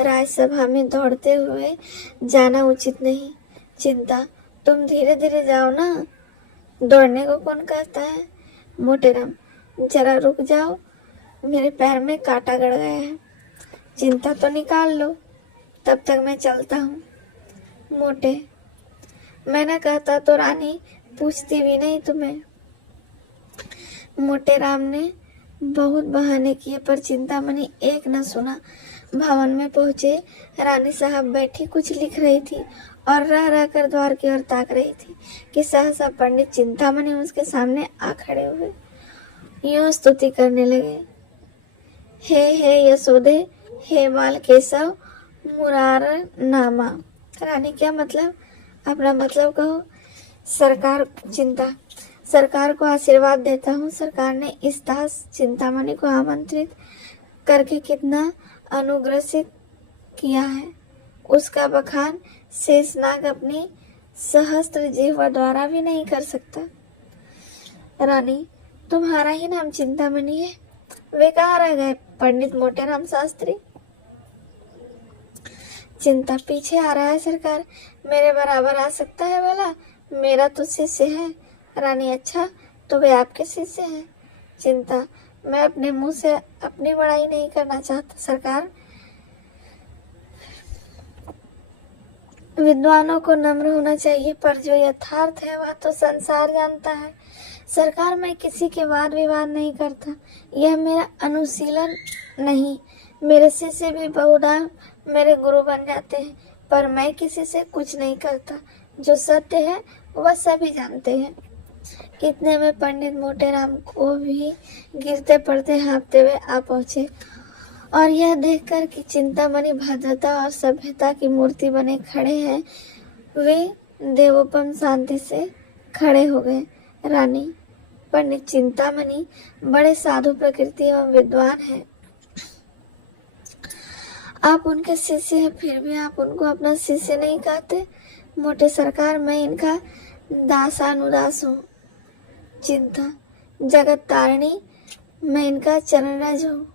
राजसभा में दौड़ते हुए जाना उचित नहीं। चिंता, तुम धीरे धीरे जाओ ना, दौड़ने को कौन कहता है? मोटेराम, जरा रुक जाओ, मेरे पैर में कांटा गड़ गया है। चिंता, तो निकाल लो, तब तक मैं चलता हूँ। मोटे, मैं न कहता तो रानी पूछती भी नहीं तुम्हें। मोटेराम ने बहुत बहाने किए पर चिंतामणि एक न सुना। भवन में पहुंचे। रानी साहब बैठी कुछ लिख रही थी और रह रह कर द्वार की ओर ताक रही थी कि सहसा पंडित चिंतामणि उसके सामने आ खड़े हुए। यूं स्तुति करने लगे, हे यशोदे, हे बाल केशव, मुरार नामा। रानी, क्या मतलब? अपना मतलब कहो। सरकार, चिंता, सरकार को आशीर्वाद देता हूँ। सरकार ने इस दास चिंतामणि को आमंत्रित करके कितना अनुग्रसित किया है, उसका बखान शेषनाग अपनी सहस्त्र जिह्वा द्वारा भी नहीं कर सकता। रानी, तुम्हारा ही नाम चिंतामणि है, वे कहाँ रह गए पंडित मोटेराम शास्त्री? चिंता पीछे आ रहा है सरकार, मेरे बराबर आ सकता है भला? मेरा तो शिष्य है। रानी, अच्छा तो वे आपके शिष्य हैं। चिंता, मैं अपने मुंह से अपनी बड़ाई नहीं करना चाहता सरकार। विद्वानों को नम्र होना चाहिए, पर जो यथार्थ है वह तो संसार जानता है। सरकार, मैं किसी के वाद विवाद नहीं करता, यह मेरा अनुशीलन नहीं। मेरे शिष्य भी बहुधा मेरे गुरु बन जाते हैं, पर मैं किसी से कुछ नहीं करता। जो सत्य है वह सभी जानते हैं। इतने में पंडित मोटेराम को भी गिरते पड़ते हाँफते हुए आ पहुंचे, और यह देखकर कि चिंतामणि भद्रता और सभ्यता की मूर्ति बने खड़े हैं, वे देवोपम शांति से खड़े हो गए। रानी, पंडित चिंतामणि बड़े साधु प्रकृति एवं विद्वान हैं। आप उनके शिष्य हैं, फिर भी आप उनको अपना शिष्य नहीं कहते। मोटे सरकार, मैं इनका दासानुदास हूँ। चिंता, जगत तारिणी, मैं इनका चरणरज हूँ।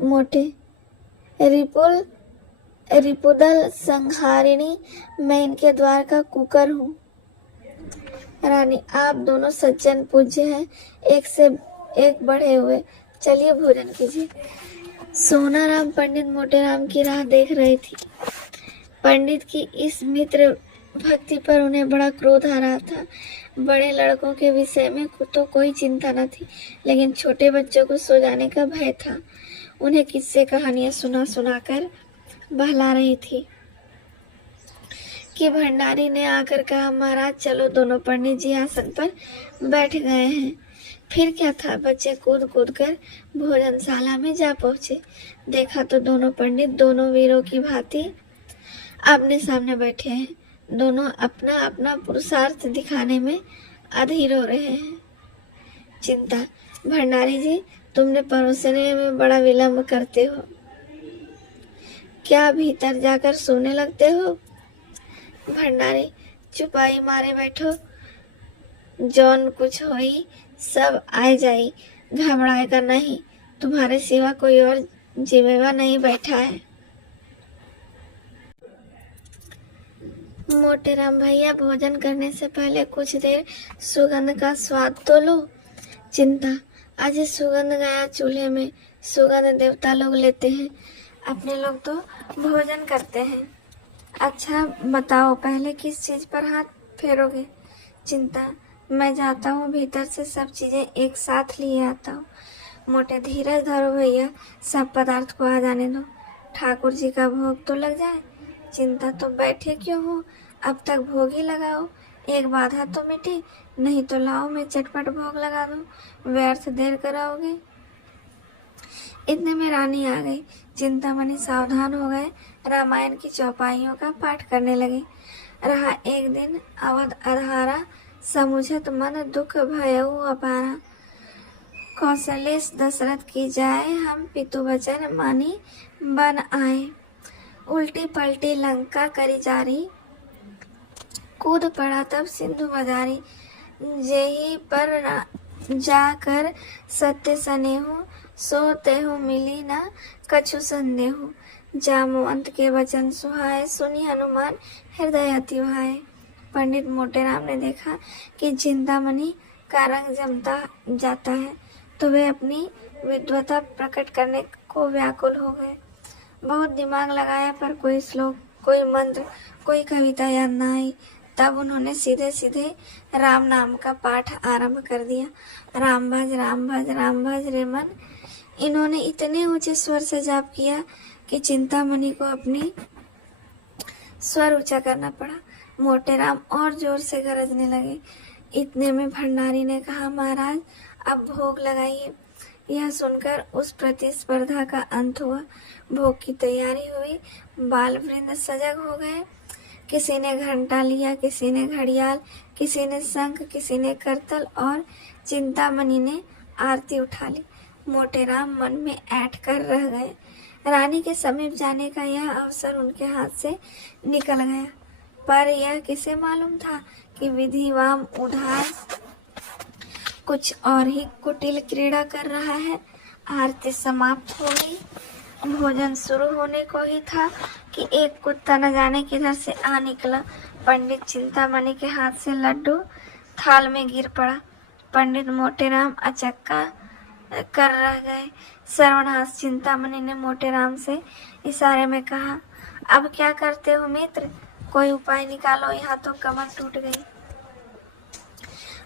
मोटे, रिपुदल संहारिणी, मैं इनके द्वार का कुकर हूँ। रानी, आप दोनों सज्जन पूज्य हैं, एक से एक बढ़े हुए। चलिए भोजन कीजिए। सोनाराम पंडित मोटेराम की राह देख रही थी। पंडित की इस मित्र भक्ति पर उन्हें बड़ा क्रोध आ रहा था। बड़े लड़कों के विषय में तो कोई चिंता न थी, लेकिन छोटे बच्चों को सो जाने का भय था। उन्हें किस्से कहानियां सुनाकर बहला रही थी कि भंडारी ने आकर कहा, महाराज चलो। दोनों पंडित जी आसन पर बैठ गए हैं। फिर क्या था, बच्चे कूद कूद कर भोजनशाला में जा पहुंचे। देखा तो दोनों पंडित दोनों वीरों की भांति आमने सामने बैठे हैं। दोनों अपना अपना पुरुषार्थ दिखाने में अधीर हो रहे हैं। चिंता, भंडारी जी, तुमने परोसने में बड़ा विलंब करते हो, क्या भीतर जाकर सोने लगते हो? भंडारी, चुपाई मारे बैठो, जौन कुछ होई सब आए जाई, घबराएगा नहीं। तुम्हारे सिवा कोई और जिम्मेवार नहीं बैठा है। मोटेराम भैया, भोजन करने से पहले कुछ देर सुगंध का स्वाद तो लो। चिंता, आज सुगंध गया चूल्हे में, सुगंध देवता लोग लेते हैं, अपने लोग तो भोजन करते हैं। अच्छा बताओ, पहले किस चीज पर हाथ फेरोगे? चिंता, मैं जाता हूँ, भीतर से सब चीजें एक साथ लिए आता हूँ। मोटे, धीरज धरो भैया, सब पदार्थ को आ जाने दो, ठाकुर जी का भोग तो लग जाए। चिंता, तो बैठे क्यों हो, अब तक भोग ही लगाओ, एक बाधा तो मिटे। नहीं तो लाओ मैं चटपट भोग लगा दूं, व्यर्थ देर कराओगे। इतने में रानी आ गई। चिंतामणि सावधान हो गए, रामायण की चौपाइयों का पाठ करने लगे। रहा एक दिन अवध अधारा, समुझत मन दुख भयउ अपारा। कौशलेश दशरथ की जाए, हम पितु वचन मानी बन आए। उल्टी पलटी लंका करी जारी, कूद पड़ा तब सिंधु मदारी। जेही पर जाकर सत्य सनेहु, सोते हो मिली न कछु संदेहु। जामवंत के वचन सुहाए, सुनी हनुमान हृदय अति भाए। पंडित मोटेराम ने देखा कि चिंतामणि का रंग जमता जाता है, तो वे अपनी विद्वता प्रकट करने को व्याकुल हो गए। बहुत दिमाग लगाया, पर कोई श्लोक, कोई मंत्र, कोई कविता याद न आई। तब उन्होंने सीधे सीधे राम नाम का पाठ आरंभ कर दिया। राम भज राम भज राम भज रे मन। इन्होंने इतने ऊंचे स्वर से जाप किया कि चिंतामणि को अपनी स्वर ऊंचा करना पड़ा। मोटेराम और जोर से गरजने लगे। इतने में भंडारी ने कहा, महाराज अब भोग लगाइए। यह सुनकर उस प्रतिस्पर्धा का अंत हुआ। भोग की तैयारी हुई, बाल वृंद सजग हो गए। किसी ने घंटा लिया, किसी ने घड़ियाल, किसी ने शंख, किसी ने करतल और चिंतामणि ने आरती उठा ली। मोटे राम मन में ऐंठ कर रह गए। रानी के समीप जाने का यह अवसर उनके हाथ से निकल गया, पर यह किसे मालूम था कि विधिवान उधार कुछ और ही कुटिल क्रीड़ा कर रहा है। आरती समाप्त हो गई। भोजन शुरू होने को ही था कि एक कुत्ता न जाने किधर से आ निकला। पंडित चिंतामणि के हाथ से लड्डू थाल में गिर पड़ा। पंडित मोटेराम अचक्का कर रह गए। सर्वनाश! चिंतामणि ने मोटेराम से इशारे में कहा, अब क्या करते हो मित्र? कोई उपाय निकालो, यहाँ तो कमर टूट गई।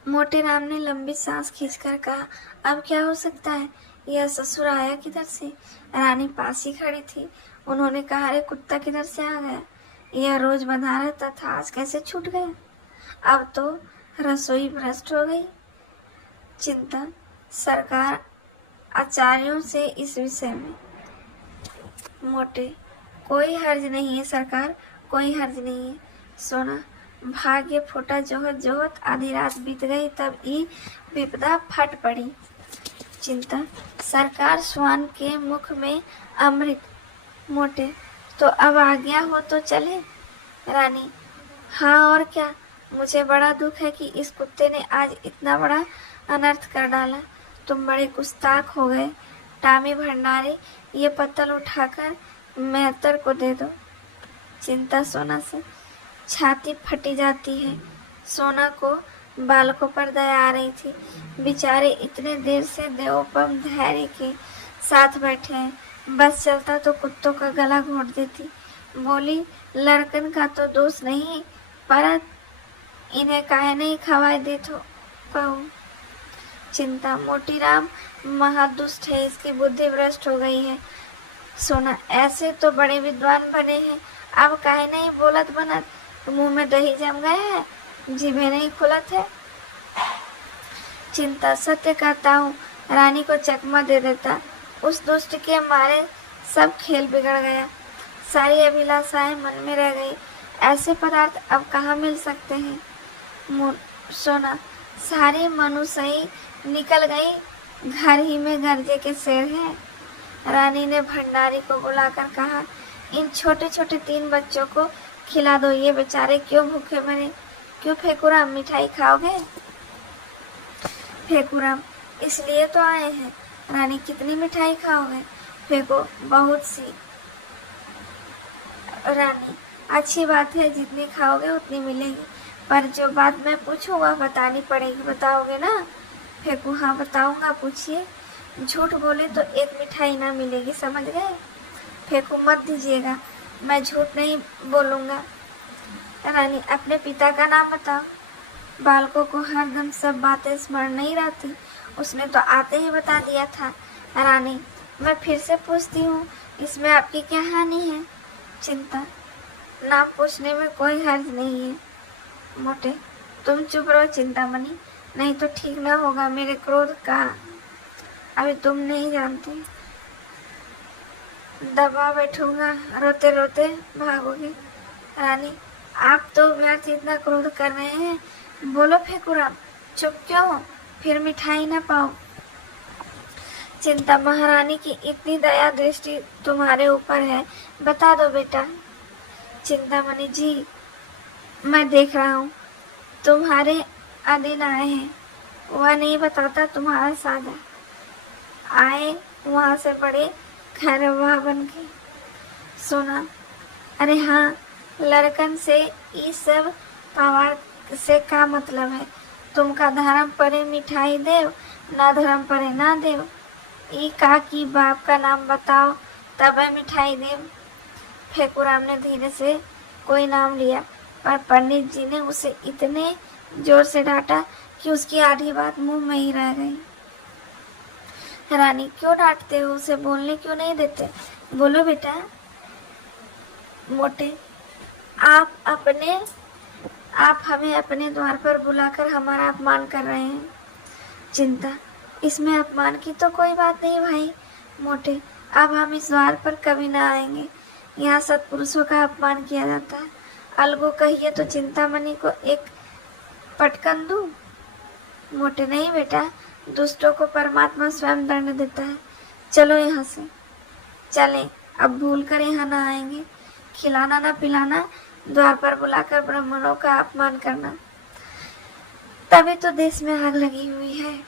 मोटेराम ने लंबी सांस खींचकर कहा, अब क्या हो सकता है? यह ससुर आया किधर से? रानी पास ही खड़ी थी। उन्होंने कहा, अरे कुत्ता किधर से आ गया? यह रोज बंधा रहता था, आज कैसे छूट गया? अब तो रसोई भ्रष्ट हो गई। चिंता सरकार आचार्यों से इस विषय में। मोटे, कोई हर्ज नहीं है सरकार, कोई हर्ज नहीं है। सोना, भाग्य फूटा जोहत जोहत, आधी रात बीत गई तब ई विपदा फट पड़ी। चिंता सरकार, श्वान के मुख में अमृत। मोटे, तो अब आज्ञा हो तो चले। रानी, हाँ और क्या। मुझे बड़ा दुख है कि इस कुत्ते ने आज इतना बड़ा अनर्थ कर डाला। तुम बड़े गुस्ताख हो गए। टामी भंडारी, ये पत्तल उठाकर मेहतर को दे दो। चिंता सोना से छाती फटी जाती है। सोना को बालकों पर दया आ रही थी। बेचारे इतने देर से देवोपम धैर्य के साथ बैठे हैं। बस चलता तो कुत्तों का गला घोट देती। बोली, लड़कन का तो दोष नहीं, पर इन्हें काहे नहीं खवाए दे तो कहूँ। चिंता, मोटीराम महादुष्ट है, इसकी बुद्धि भ्रष्ट हो गई है। सोना, ऐसे तो बड़े विद्वान बने हैं, अब काहे नहीं बोलत बनत? मुंह में दही जम गया है, जीभे नहीं खुलत है। चिंता, सत्य कहता हूँ, रानी को चकमा दे देता। उस दुष्ट के मारे सब खेल बिगड़ गया। सारी अभिलाषाएं मन में रह गई। ऐसे पदार्थ अब कहाँ मिल सकते हैं? सोना, सारी मनुष्य निकल गई, घर ही में गर्जे के शेर हैं। रानी ने भंडारी को बुलाकर कहा, इन छोटे छोटे 3 बच्चों को खिला दो, ये बेचारे क्यों भूखे मरे। क्यों फेकुराम, मिठाई खाओगे? फेकुराम, इसलिए तो आए हैं। रानी, कितनी मिठाई खाओगे? फेको, बहुत सी। रानी, अच्छी बात है, जितनी खाओगे उतनी मिलेगी, पर जो बात मैं पूछूं वह बतानी पड़ेगी, बताओगे ना? फेकू, हाँ बताऊंगा, पूछिए। झूठ बोले तो एक मिठाई ना मिलेगी, समझ गए? फेकू, मत दीजिएगा, मैं झूठ नहीं बोलूंगा। रानी, अपने पिता का नाम बताओ। बालकों को हरदम सब बातें स्मरण नहीं रहती, उसने तो आते ही बता दिया था। रानी, मैं फिर से पूछती हूँ, इसमें आपकी क्या हानि है? चिंता, नाम पूछने में कोई हर्ज नहीं है। मोटे, तुम चुप रहो चिंतामणि, नहीं तो ठीक ना होगा। मेरे क्रोध का अभी तुम नहीं जानते। दबा बैठूंगा, रोते रोते भागोगे। रानी, आप तो व्यर्थ इतना क्रोध कर रहे हैं। बोलो फेकुराम, चुप क्यों हो? फिर मिठाई ना पाओ। चिंता, महारानी की इतनी दया दृष्टि तुम्हारे ऊपर है, बता दो बेटा। चिंतामणि जी, मैं देख रहा हूँ तुम्हारे अधीन आए हैं, वह नहीं बताता तुम्हारा सादा। आए वहाँ से बड़े खैरवा बन के। सोना, अरे हाँ, लड़कन से ये सब पवार से का मतलब है? तुमका धर्म परे मिठाई देव, ना धर्म परे ना देव। ई का की बाप का नाम बताओ तब मिठाई देव। फेकुराम ने धीरे से कोई नाम लिया, पर पंडित जी ने उसे इतने जोर से डांटा कि उसकी आधी बात मुंह में ही रह गई। रानी, क्यों डांटते हो उसे? बोलने क्यों नहीं देते? बोलो बेटा। मोटे, आप हमें अपने द्वार पर बुलाकर हमारा अपमान कर रहे हैं। चिंता, इसमें अपमान की तो कोई बात नहीं भाई। मोटे, अब हम इस द्वार पर कभी ना आएंगे। यहाँ सत्पुरुषों का अपमान किया जाता है। अलगू कहिए तो चिंतामणि को एक पटकन दूं? मोटे, नहीं बेटा, दुष्टों को परमात्मा स्वयं दंड देता है। चलो यहाँ से चलें, अब भूल कर यहाँ ना आएंगे। खिलाना ना पिलाना, द्वार पर बुलाकर ब्राह्मणों का अपमान करना, तभी तो देश में आग लगी हुई है।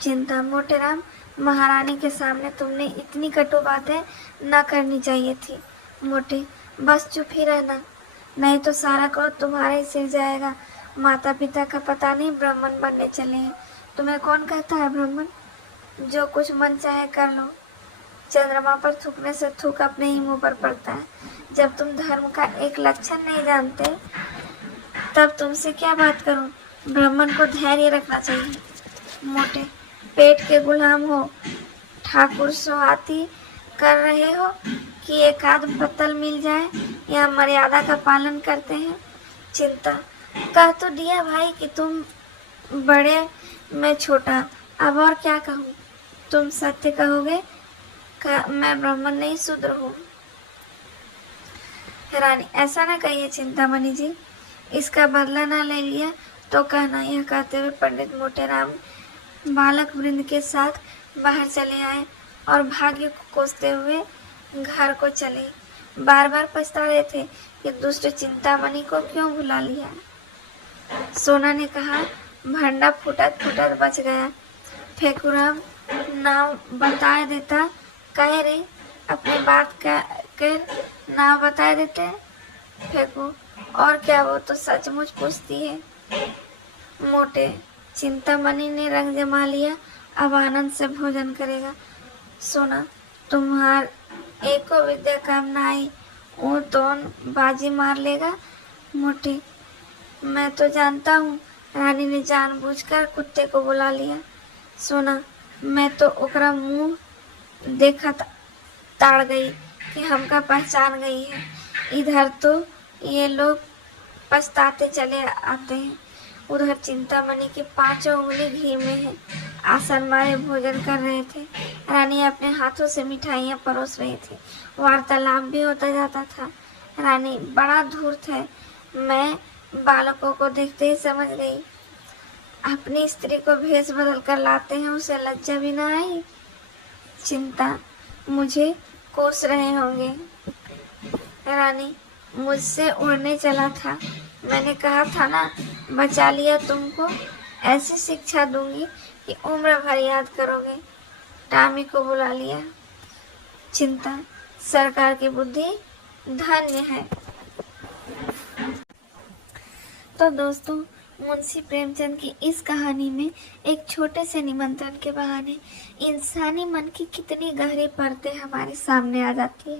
चिंता, मोटेराम, महारानी के सामने तुमने इतनी कटु बातें न करनी चाहिए थी। मोटे, बस चुप ही रहना, नहीं तो सारा क्रोध तुम्हारे सिर जाएगा। माता पिता का पता नहीं ब्राह्मण बनने चले हैं। तुम्हें कौन कहता है ब्राह्मण? जो कुछ मन चाहे कर लो। चंद्रमा पर थूकने से थूक अपने ही मुंह पर पड़ता है। जब तुम धर्म का एक लक्षण नहीं जानते, तब तुमसे क्या बात करूं? ब्राह्मण को धैर्य रखना चाहिए। मोटे, पेट के गुलाम हो, ठाकुर सुहाती कर रहे हो कि एक आध पत्तल मिल जाए, या मर्यादा का पालन करते हैं। चिंता, कह तो दिया भाई कि तुम बड़े मैं छोटा, अब और क्या कहूँ? तुम सत्य कहोगे मैं ब्राह्मण नहीं शूद्र हूँ। रानी, ऐसा ना कहिए चिंतामणि जी, इसका बदला ना ले लिया तो कहना। यह कहते हुए पंडित मोटेराम बालक वृंद के साथ बाहर चले आए और भाग्य को कोसते हुए घर को चले। बार बार पछता रहे थे कि दुष्ट चिंतामणि को क्यों भुला लिया। सोना ने कहा, भंडा फुटत फुटत बच गया। फेकुराम नाव बता देता, कहे रे अपनी बात कर नाव बता देते। फेंकू, और क्या, वो तो सचमुच पूछती है। मोटे, चिंतामणि ने रंग जमा लिया, अब आनंद से भोजन करेगा। सोना, तुम्हार एको विद्या काम ना आई, वो तो बाजी मार लेगा। मोटे, मैं तो जानता हूँ। रानी ने जानबूझकर कुत्ते को बुला लिया। सोना, मैं तो ओकरा मुंह देखा ताड़ गई कि हमका पहचान गई है। इधर तो ये लोग पछताते चले आते हैं, उधर चिंतामणि की 5 उंगली घी में है। आसन मारे भोजन कर रहे थे। रानी अपने हाथों से मिठाइयाँ परोस रही थी। वार्तालाप भी होता जाता था। रानी, बड़ा धूर्त है। मैं बालकों को देखते ही समझ गई। अपनी स्त्री को भेष बदल कर लाते हैं, उसे लज्जा भी ना आई। चिंता, मुझे कोस रहे होंगे। रानी, मुझसे उड़ने चला था। मैंने कहा था ना, बचा लिया तुमको। ऐसी शिक्षा दूंगी कि उम्र भर याद करोगे। टामी को बुला लिया। चिंता, सरकार की बुद्धि धन्य है। तो दोस्तों, मुंशी प्रेमचंद की इस कहानी में एक छोटे से निमंत्रण के बहाने इंसानी मन की कितनी गहरी परतें हमारे सामने आ जाती है।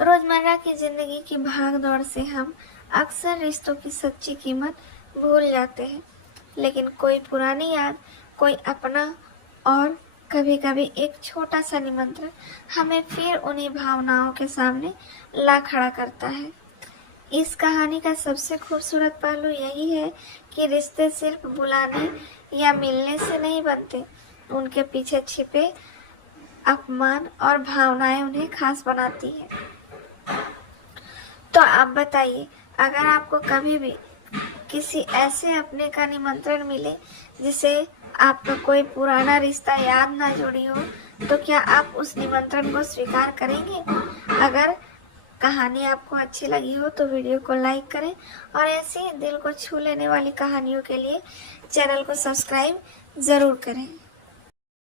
रोजमर्रा की जिंदगी की भाग दौड़ से हम अक्सर रिश्तों की सच्ची कीमत भूल जाते हैं, लेकिन कोई पुरानी याद, कोई अपना और कभी कभी एक छोटा सा निमंत्रण हमें फिर उन्हीं भावनाओं के सामने ला खड़ा करता है। इस कहानी का सबसे खूबसूरत पहलू यही है कि रिश्ते सिर्फ बुलाने या मिलने से नहीं बनते, उनके पीछे छिपे अपमान और भावनाएं उन्हें खास बनाती है। तो आप बताइए, अगर आपको कभी भी किसी ऐसे अपने का निमंत्रण मिले जिसे आपका कोई पुराना रिश्ता याद ना जुड़ी हो, तो क्या आप उस निमंत्रण को स्वीकार करेंगे? अगर कहानी आपको अच्छी लगी हो तो वीडियो को लाइक करें और ऐसी दिल को छू लेने वाली कहानियों के लिए चैनल को सब्सक्राइब ज़रूर करें।